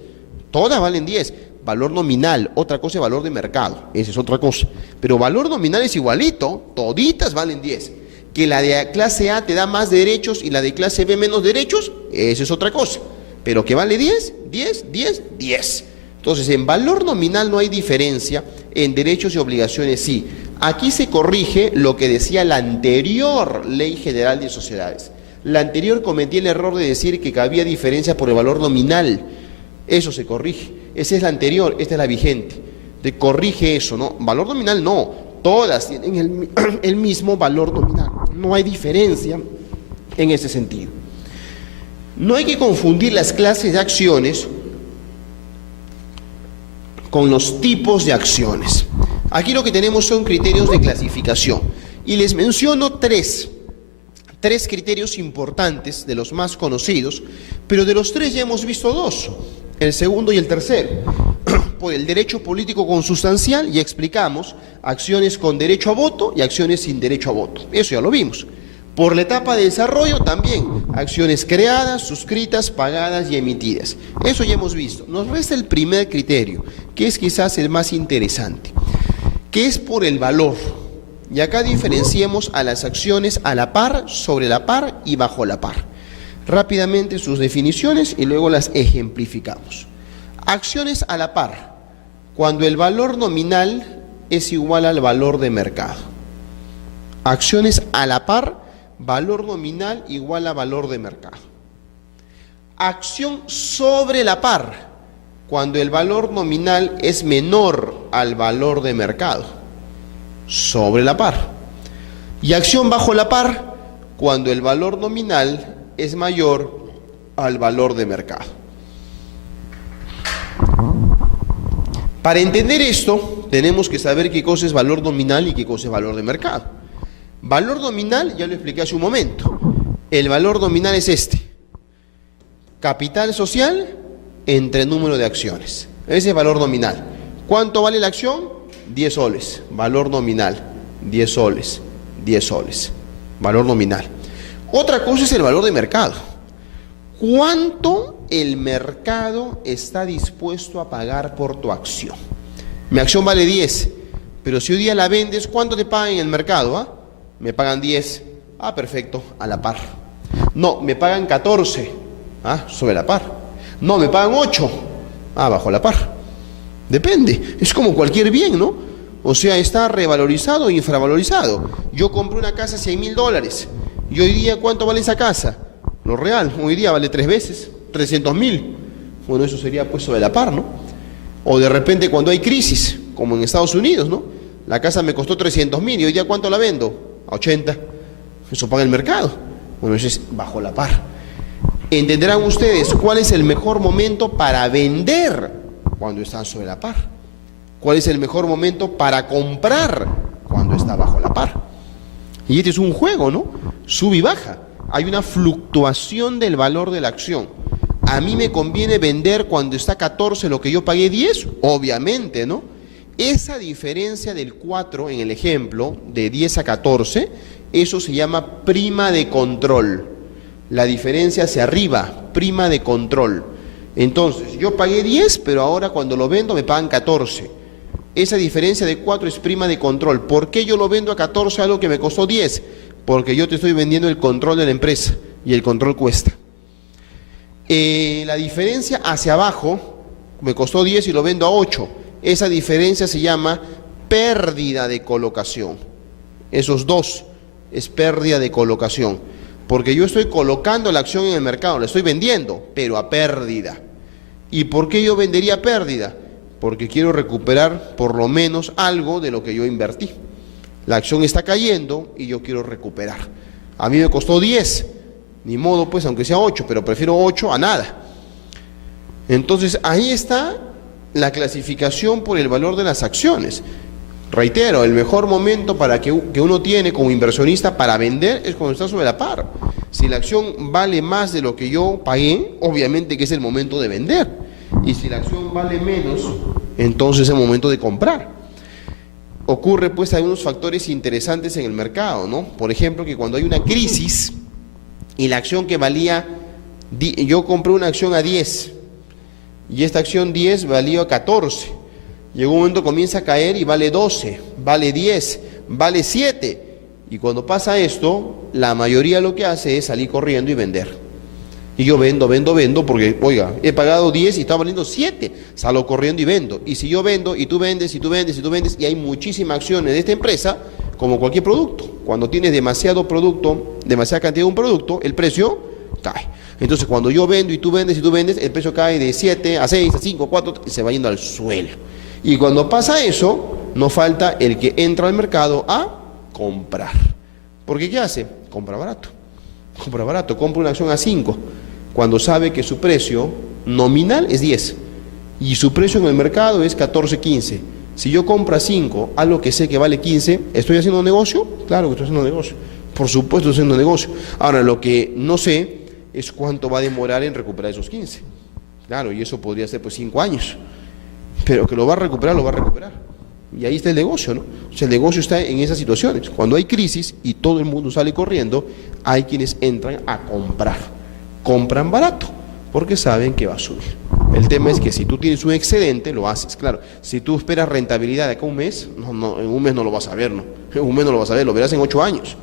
Todas valen 10. Valor nominal, otra cosa es valor de mercado, esa es otra cosa. Pero valor nominal es igualito, toditas valen 10. Que la de clase A te da más derechos y la de clase B menos derechos, esa es otra cosa. Pero que vale 10, 10, 10, 10. Entonces, en valor nominal no hay diferencia, en derechos y obligaciones sí. Aquí se corrige lo que decía la anterior Ley General de Sociedades. La anterior cometía el error de decir que había diferencia por el valor nominal. Eso se corrige. Esa es la anterior, esta es la vigente. Te corrige eso, ¿no? Valor nominal no. Todas tienen el mismo valor nominal. No hay diferencia en ese sentido. No hay que confundir las clases de acciones con los tipos de acciones. Aquí lo que tenemos son criterios de clasificación. Y les menciono tres criterios importantes, de los más conocidos, pero de los tres ya hemos visto dos. El segundo y el tercero. Por el derecho político consustancial, ya explicamos, acciones con derecho a voto y acciones sin derecho a voto. Eso ya lo vimos. Por la etapa de desarrollo también, Acciones creadas, suscritas, pagadas y emitidas. Eso ya hemos visto. Nos resta el primer criterio, que es quizás el más interesante, que es por el valor. Y acá diferenciemos a las acciones a la par, sobre la par y bajo la par. Rápidamente sus definiciones y luego las ejemplificamos. Acciones a la par, cuando el valor nominal es igual al valor de mercado. Acciones a la par, valor nominal igual a valor de mercado. Acción sobre la par, cuando el valor nominal es menor al valor de mercado. Sobre la par. Y acción bajo la par, cuando el valor nominal es mayor al valor de mercado. Para entender esto, tenemos que saber qué cosa es valor nominal y qué cosa es valor de mercado. Valor nominal, ya lo expliqué hace un momento. El valor nominal es este: capital social entre número de acciones. Ese es valor nominal. ¿Cuánto vale la acción? 10 soles. Valor nominal, 10 soles, 10 soles. Valor nominal. Otra cosa es el valor de mercado. ¿Cuánto el mercado está dispuesto a pagar por tu acción? Mi acción vale 10, pero si hoy día la vendes, ¿cuánto te pagan en el mercado? Me pagan 10. Perfecto, a la par. No, me pagan 14. Sobre la par. No, me pagan 8. Bajo la par. Depende, es como cualquier bien, ¿no? O sea, está revalorizado o infravalorizado. Yo compré una casa a $100.000 y hoy día ¿cuánto vale esa casa? Lo real, hoy día vale 3 veces, 300.000. Bueno, eso sería pues sobre la par, ¿no? O de repente cuando hay crisis, como en Estados Unidos, ¿no? La casa me costó 300.000 y hoy día ¿cuánto la vendo? A 80. Eso paga el mercado. Bueno, eso es bajo la par. Entenderán ustedes cuál es el mejor momento para vender cuando están sobre la par. ¿Cuál es el mejor momento para comprar cuando está bajo la par? Y este es un juego, ¿no? Sube y baja. Hay una fluctuación del valor de la acción. ¿A mí me conviene vender cuando está 14 lo que yo pagué 10? Obviamente, ¿no? Esa diferencia del 4 en el ejemplo, de 10 a 14, eso se llama prima de control. La diferencia hacia arriba, prima de control. Entonces, yo pagué 10, pero ahora cuando lo vendo me pagan 14. Esa diferencia de 4 es prima de control. ¿Por qué yo lo vendo a 14 algo que me costó 10? Porque yo te estoy vendiendo el control de la empresa y el control cuesta. La diferencia hacia abajo, me costó 10 y lo vendo a 8. Esa diferencia se llama pérdida de colocación. Esos dos es pérdida de colocación. Porque yo estoy colocando la acción en el mercado, la estoy vendiendo, pero a pérdida. ¿Y por qué yo vendería a pérdida? Porque quiero recuperar por lo menos algo de lo que yo invertí. La acción está cayendo y yo quiero recuperar. A mí me costó 10, ni modo pues aunque sea 8, pero prefiero 8 a nada. Entonces ahí está la clasificación por el valor de las acciones. Reitero, el mejor momento para que uno tiene como inversionista para vender es cuando está sobre la par. Si la acción vale más de lo que yo pagué, obviamente que es el momento de vender. Y si la acción vale menos, entonces es el momento de comprar. Ocurre pues hay unos factores interesantes en el mercado, ¿no? Por ejemplo, que cuando hay una crisis y la acción que valía, yo compré una acción a 10 y esta acción 10 valía a 14. Llegó un momento, comienza a caer y vale 12, vale 10, vale 7. Y cuando pasa esto, la mayoría lo que hace es salir corriendo y vender. Y yo vendo porque, oiga, he pagado 10 y está valiendo 7. Salgo corriendo y vendo. Y si yo vendo y tú vendes, y tú vendes, y tú vendes, y hay muchísimas acciones de esta empresa, como cualquier producto. Cuando tienes demasiado producto, demasiada cantidad de un producto, el precio cae. Entonces, cuando yo vendo y tú vendes, el precio cae de 7 a 6, a 5, a 4, y se va yendo al suelo. Y cuando pasa eso, no falta el que entra al mercado a comprar. ¿Porque qué hace? Compra barato. Compra una acción a 5, cuando sabe que su precio nominal es 10 y su precio en el mercado es 14, 15. Si yo compro a 5, algo que sé que vale 15, ¿estoy haciendo negocio? Claro que estoy haciendo negocio. Por supuesto estoy haciendo negocio. Ahora, lo que no sé es cuánto va a demorar en recuperar esos 15. Claro, y eso podría ser pues 5 años. Pero que lo va a recuperar, lo va a recuperar. Y ahí está el negocio, ¿no? O sea, el negocio está en esas situaciones. Cuando hay crisis y todo el mundo sale corriendo, hay quienes entran a comprar. Compran barato, porque saben que va a subir. El tema es que si tú tienes un excedente, lo haces. Claro, si tú esperas rentabilidad de acá a un mes, en un mes no lo vas a ver, ¿no? En un mes no lo vas a ver, lo verás en 8 años.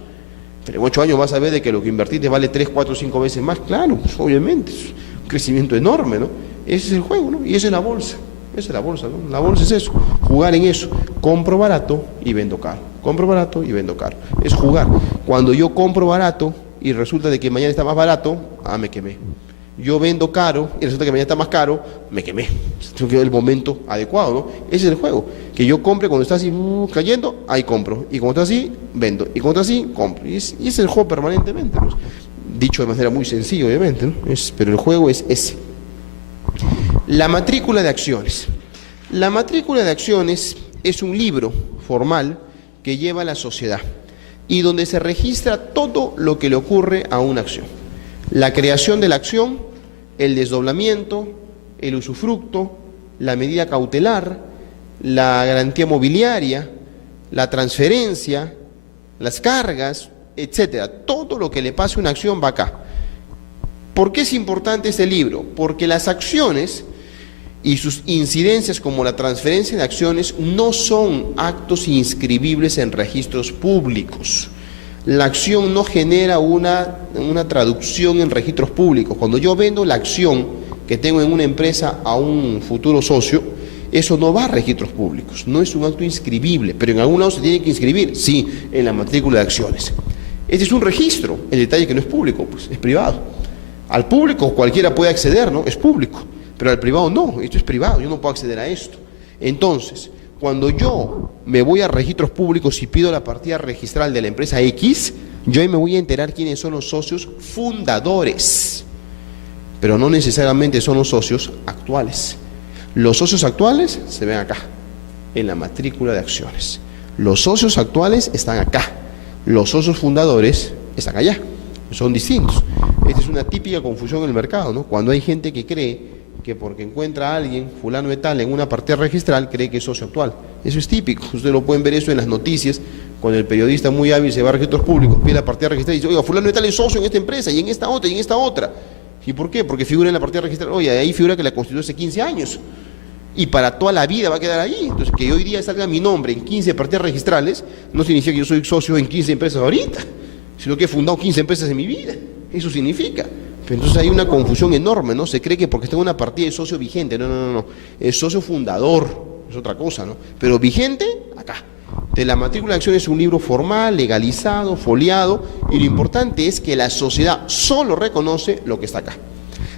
Pero en 8 años vas a ver de que lo que invertiste vale 3, 4, 5 veces más. Claro, pues, obviamente, es un crecimiento enorme, ¿no? Ese es el juego, ¿no? Y esa es la bolsa. Esa es la bolsa, ¿no? La bolsa es eso, jugar en eso. Compro barato y vendo caro. Compro barato y vendo caro. Es jugar. Cuando yo compro barato y resulta de que mañana está más barato, me quemé. Yo vendo caro y resulta que mañana está más caro, me quemé. Tengo que ver el momento adecuado, ¿no? Ese es el juego. Que yo compre cuando está así cayendo, ahí compro. Y cuando está así, vendo. Y cuando está así, compro. Y ese es el juego permanentemente, pues. Dicho de manera muy sencilla, obviamente, ¿no? Pero el juego es ese. La matrícula de acciones. La matrícula de acciones es un libro formal que lleva la sociedad y donde se registra todo lo que le ocurre a una acción. La creación de la acción, el desdoblamiento, el usufructo, la medida cautelar, la garantía mobiliaria, la transferencia, las cargas, etcétera. Todo lo que le pase a una acción va acá. ¿Por qué es importante este libro? Porque las acciones y sus incidencias como la transferencia de acciones no son actos inscribibles en registros públicos. La acción no genera una traducción en registros públicos. Cuando yo vendo la acción que tengo en una empresa a un futuro socio, eso no va a registros públicos, no es un acto inscribible, pero en algún lado se tiene que inscribir, sí, en la matrícula de acciones. Este es un registro, el detalle es que no es público, pues es privado. Al público cualquiera puede acceder, ¿no? Es público, pero al privado no, esto es privado, yo no puedo acceder a esto. Entonces, cuando yo me voy a registros públicos y pido la partida registral de la empresa X, yo ahí me voy a enterar quiénes son los socios fundadores, pero no necesariamente son los socios actuales. Los socios actuales se ven acá, en la matrícula de acciones. Los socios actuales están acá, los socios fundadores están allá, son distintos. Esta es una típica confusión en el mercado, ¿no? Cuando hay gente que cree que porque encuentra a alguien, fulano de tal, en una partida registral, cree que es socio actual. Eso es típico, ustedes lo pueden ver eso en las noticias, cuando el periodista muy hábil se va a registros públicos, pide la partida registral y dice, oiga, fulano de tal es socio en esta empresa, y en esta otra, y en esta otra. ¿Y por qué? Porque figura en la partida registral, oye, ahí figura que la constituyó hace 15 años, y para toda la vida va a quedar ahí. Entonces, que hoy día salga mi nombre en 15 partidas registrales, no significa que yo soy socio en 15 empresas ahorita, sino que he fundado 15 empresas en mi vida, eso significa. Entonces hay una confusión enorme, ¿no? Se cree que porque está en una partida es socio vigente, no, es socio fundador, es otra cosa, ¿no? Pero vigente, acá. De la matrícula de acciones es un libro formal, legalizado, foliado, y lo importante es que la sociedad solo reconoce lo que está acá.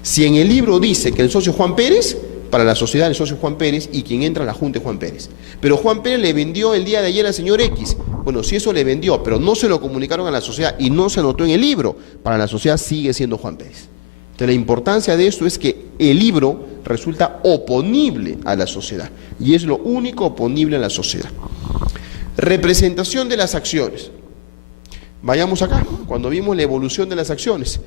Si en el libro dice que el socio Juan Pérez, para la sociedad el socio Juan Pérez y quien entra a la junta es Juan Pérez. Pero Juan Pérez le vendió el día de ayer al señor X. Bueno, si eso le vendió, pero no se lo comunicaron a la sociedad y no se anotó en el libro, para la sociedad sigue siendo Juan Pérez. Entonces la importancia de esto es que el libro resulta oponible a la sociedad y es lo único oponible a la sociedad. Representación de las acciones. Vayamos acá, cuando vimos la evolución de las acciones.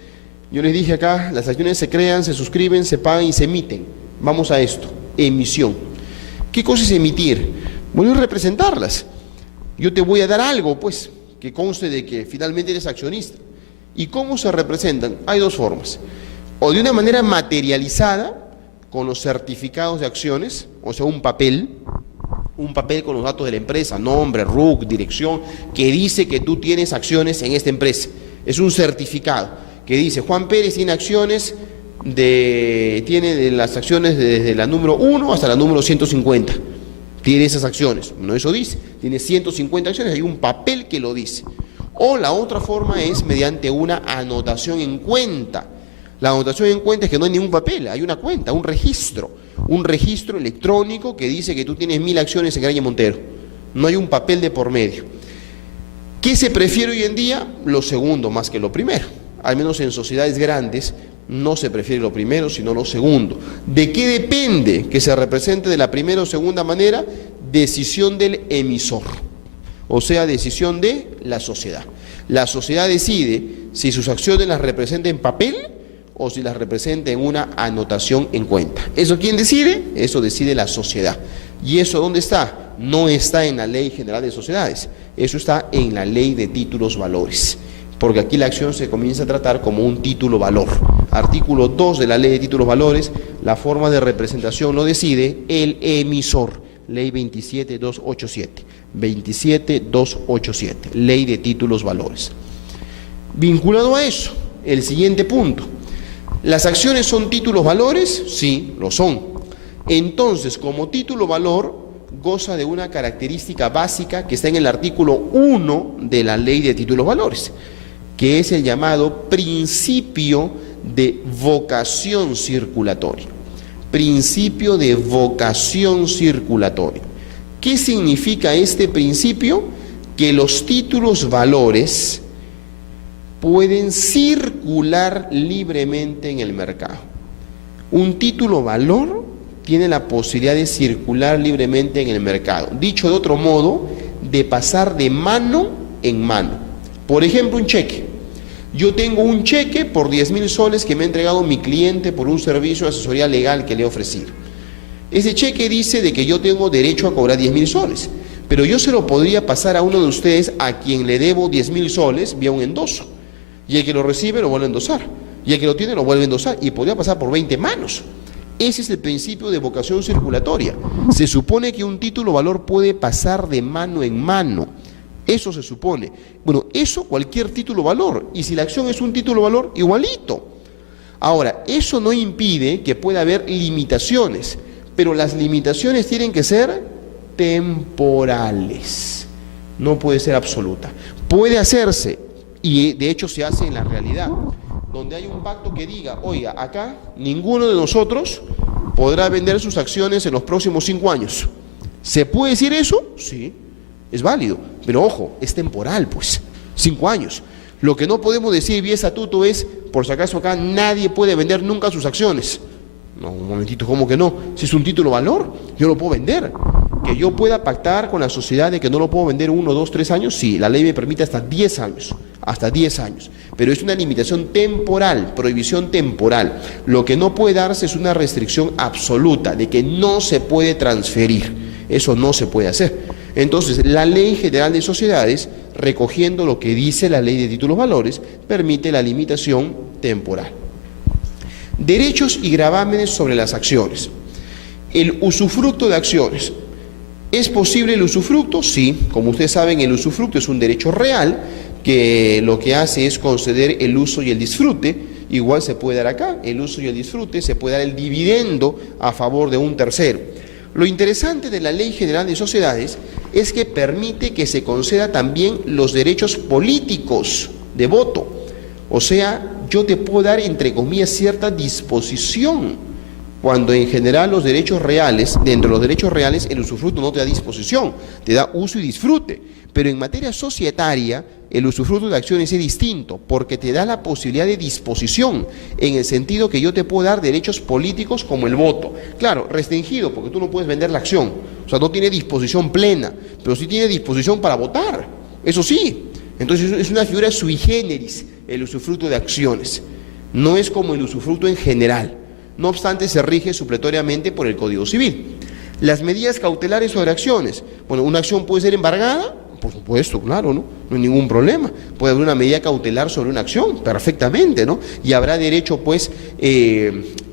Yo les dije acá, las acciones se crean, se suscriben, se pagan y se emiten. Vamos a esto, emisión. ¿Qué cosa es emitir? Bueno, es representarlas. Yo te voy a dar algo, pues, que conste de que finalmente eres accionista. ¿Y cómo se representan? Hay dos formas. O de una manera materializada, con los certificados de acciones, o sea, un papel con los datos de la empresa, nombre, RUC, dirección, que dice que tú tienes acciones en esta empresa. Es un certificado que dice, Juan Pérez tiene acciones tiene de las acciones desde la número 1 hasta la número 150. Tiene esas acciones, no eso dice, tiene 150 acciones, hay un papel que lo dice. O la otra forma es mediante una anotación en cuenta. La anotación en cuenta es que no hay ningún papel, hay una cuenta, un registro electrónico que dice que tú tienes 1000 acciones en Graña Montero. No hay un papel de por medio. ¿Qué se prefiere hoy en día? Lo segundo más que lo primero. Al menos en sociedades grandes no se prefiere lo primero, sino lo segundo. ¿De qué depende que se represente de la primera o segunda manera? Decisión del emisor, o sea, decisión de la sociedad. La sociedad decide si sus acciones las representa en papel o si las representa en una anotación en cuenta. ¿Eso quién decide? Eso decide la sociedad. ¿Y eso dónde está? no está en la Ley General de Sociedades, eso está en la Ley de Títulos Valores, porque aquí la acción se comienza a tratar como un título valor. Artículo 2 de la Ley de Títulos Valores, la forma de representación lo decide el emisor. Ley 27287, 27287, Ley de Títulos Valores. Vinculado a eso, el siguiente punto. ¿Las acciones son títulos valores? Sí, lo son. Entonces, como título valor, goza de una característica básica que está en el artículo 1 de la Ley de Títulos Valores, que es el llamado principio de vocación circulatoria. Principio de vocación circulatoria. ¿Qué significa este principio? Que los títulos valores pueden circular libremente en el mercado. Un título valor tiene la posibilidad de circular libremente en el mercado. Dicho de otro modo, de pasar de mano en mano. Por ejemplo, un cheque. Yo tengo un cheque por 10.000 soles que me ha entregado mi cliente por un servicio de asesoría legal que le he ofrecido. Ese cheque dice de que yo tengo derecho a cobrar 10.000 soles, pero yo se lo podría pasar a uno de ustedes a quien le debo 10.000 soles vía un endoso. Y el que lo recibe lo vuelve a endosar. Y el que lo tiene lo vuelve a endosar. Y podría pasar por 20 manos. Ese es el principio de vocación circulatoria. Se supone que un título valor puede pasar de mano en mano. Eso se supone. Bueno, eso cualquier título valor. Y si la acción es un título valor, igualito. Ahora, eso no impide que pueda haber limitaciones. Pero las limitaciones tienen que ser temporales. No puede ser absoluta. Puede hacerse, y de hecho se hace en la realidad, donde hay un pacto que diga, oiga, acá ninguno de nosotros podrá vender sus acciones en los próximos 5 años. ¿Se puede decir eso? Sí, es válido, pero ojo, es temporal, pues, 5 años. Lo que no podemos decir vía estatuto es, por si acaso acá nadie puede vender nunca sus acciones. No, un momentito, ¿cómo que no? Si es un título valor, yo lo puedo vender. Que yo pueda pactar con la sociedad de que no lo puedo vender 1, 2, 3 años, sí, la ley me permite hasta 10 años, pero es una limitación temporal, prohibición temporal. Lo que no puede darse es una restricción absoluta, de que no se puede transferir, eso no se puede hacer. Entonces, la Ley General de Sociedades, recogiendo lo que dice la Ley de Títulos Valores, permite la limitación temporal. Derechos y gravámenes sobre las acciones. El usufructo de acciones. ¿Es posible el usufructo? Sí, como ustedes saben, el usufructo es un derecho real que lo que hace es conceder el uso y el disfrute. Igual se puede dar acá, el uso y el disfrute, se puede dar el dividendo a favor de un tercero. Lo interesante de la Ley General de Sociedades es que permite que se conceda también los derechos políticos de voto. O sea, yo te puedo dar, entre comillas, cierta disposición, cuando en general los derechos reales, dentro de los derechos reales, el usufructo no te da disposición, te da uso y disfrute. Pero en materia societaria, el usufructo de acciones es distinto, porque te da la posibilidad de disposición, en el sentido que yo te puedo dar derechos políticos como el voto. Claro, restringido, porque tú no puedes vender la acción, o sea, no tiene disposición plena, pero sí tiene disposición para votar, eso sí. Entonces es una figura sui generis, el usufructo de acciones. No es como el usufructo en general. No obstante, se rige supletoriamente por el Código Civil. Las medidas cautelares sobre acciones. Bueno, una acción puede ser embargada, por supuesto, claro, ¿no? No hay ningún problema. Puede haber una medida cautelar sobre una acción, perfectamente, ¿no? Y habrá derecho, pues,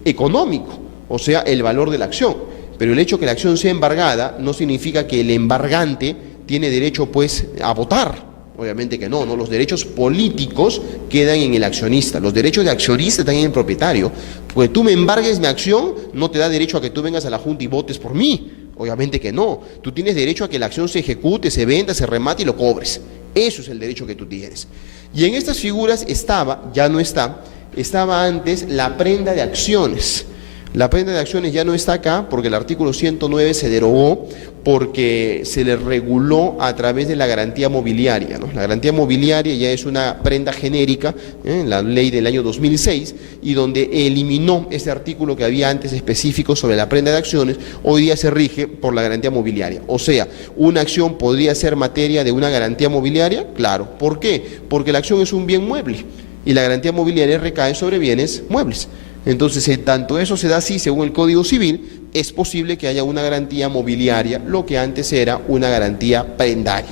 económico, o sea, el valor de la acción. Pero el hecho que la acción sea embargada no significa que el embargante tiene derecho, pues, a votar. Obviamente que no, ¿no? Los derechos políticos quedan en el accionista, los derechos de accionista están en el propietario. Porque tú me embargues mi acción, no te da derecho a que tú vengas a la Junta y votes por mí. Obviamente que no. Tú tienes derecho a que la acción se ejecute, se venda, se remate y lo cobres. Eso es el derecho que tú tienes. Y en estas figuras estaba, ya no está, estaba antes la prenda de acciones. La prenda de acciones ya no está acá porque el artículo 109 se derogó porque se le reguló a través de la garantía mobiliaria, ¿no? La garantía mobiliaria ya es una prenda genérica, en la ley del año 2006, y donde eliminó ese artículo que había antes específico sobre la prenda de acciones, hoy día se rige por la garantía mobiliaria. O sea, ¿una acción podría ser materia de una garantía mobiliaria? Claro. ¿Por qué? Porque la acción es un bien mueble y la garantía mobiliaria recae sobre bienes muebles. Entonces, tanto eso se da así según el Código Civil, es posible que haya una garantía mobiliaria, lo que antes era una garantía prendaria.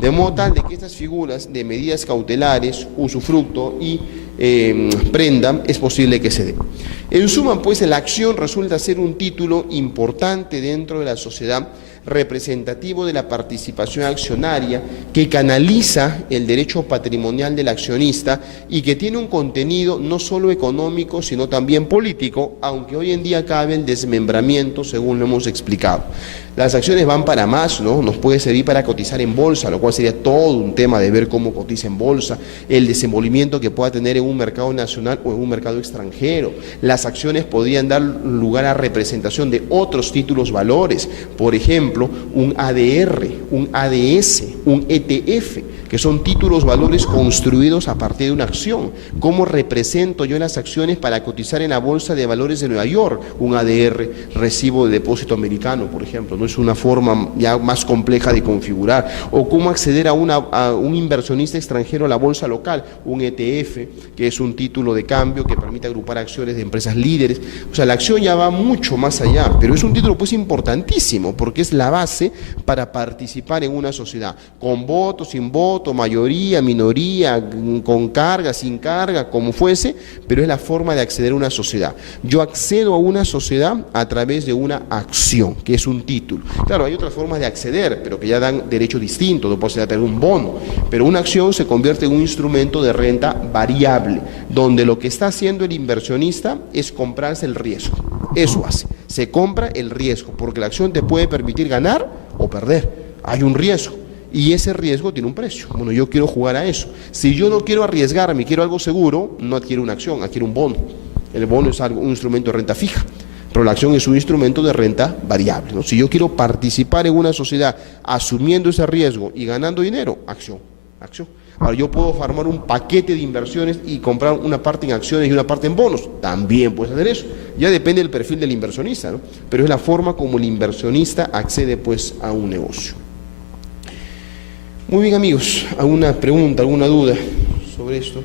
De modo tal de que estas figuras de medidas cautelares, usufructo y prenda, es posible que se dé. En suma, pues, la acción resulta ser un título importante dentro de la sociedad, representativo de la participación accionaria, que canaliza el derecho patrimonial del accionista y que tiene un contenido no solo económico, sino también político, aunque hoy en día cabe el desmembramiento, según lo hemos explicado. Las acciones van para más, ¿no? Nos puede servir para cotizar en bolsa, lo cual sería todo un tema de ver cómo cotiza en bolsa, el desenvolvimiento que pueda tener en un mercado nacional o en un mercado extranjero. Las acciones podrían dar lugar a representación de otros títulos valores, por ejemplo, un ADR, un ADS, un ETF, que son títulos valores construidos a partir de una acción. ¿Cómo represento yo las acciones para cotizar en la Bolsa de Valores de Nueva York? Un ADR, recibo de depósito americano, por ejemplo, no es una forma ya más compleja de configurar. O cómo acceder a un inversionista extranjero a la bolsa local, un ETF, que es un título de cambio que permite agrupar acciones de empresas líderes. O sea, la acción ya va mucho más allá, pero es un título pues importantísimo, porque es la base para participar en una sociedad, con voto, sin voto, mayoría, minoría, con carga, sin carga, como fuese, pero es la forma de acceder a una sociedad. Yo accedo a una sociedad a través de una acción, que es un título. Claro, hay otras formas de acceder, pero que ya dan derechos distintos, no puedo tener un bono, pero una acción se convierte en un instrumento de renta variable, donde lo que está haciendo el inversionista es comprarse el riesgo. Eso hace, se compra el riesgo, porque la acción te puede permitir ganar o perder. Hay un riesgo. Y ese riesgo tiene un precio. Bueno, yo quiero jugar a eso. Si yo no quiero arriesgarme, quiero algo seguro, no adquiero una acción, adquiero un bono. El bono es un instrumento de renta fija, pero la acción es un instrumento de renta variable, ¿no? Si yo quiero participar en una sociedad asumiendo ese riesgo y ganando dinero, acción. Ahora, yo puedo armar un paquete de inversiones y comprar una parte en acciones y una parte en bonos. También puedes hacer eso. Ya depende del perfil del inversionista, ¿no? Pero es la forma como el inversionista accede pues a un negocio. Muy bien, amigos, ¿alguna pregunta, alguna duda sobre esto?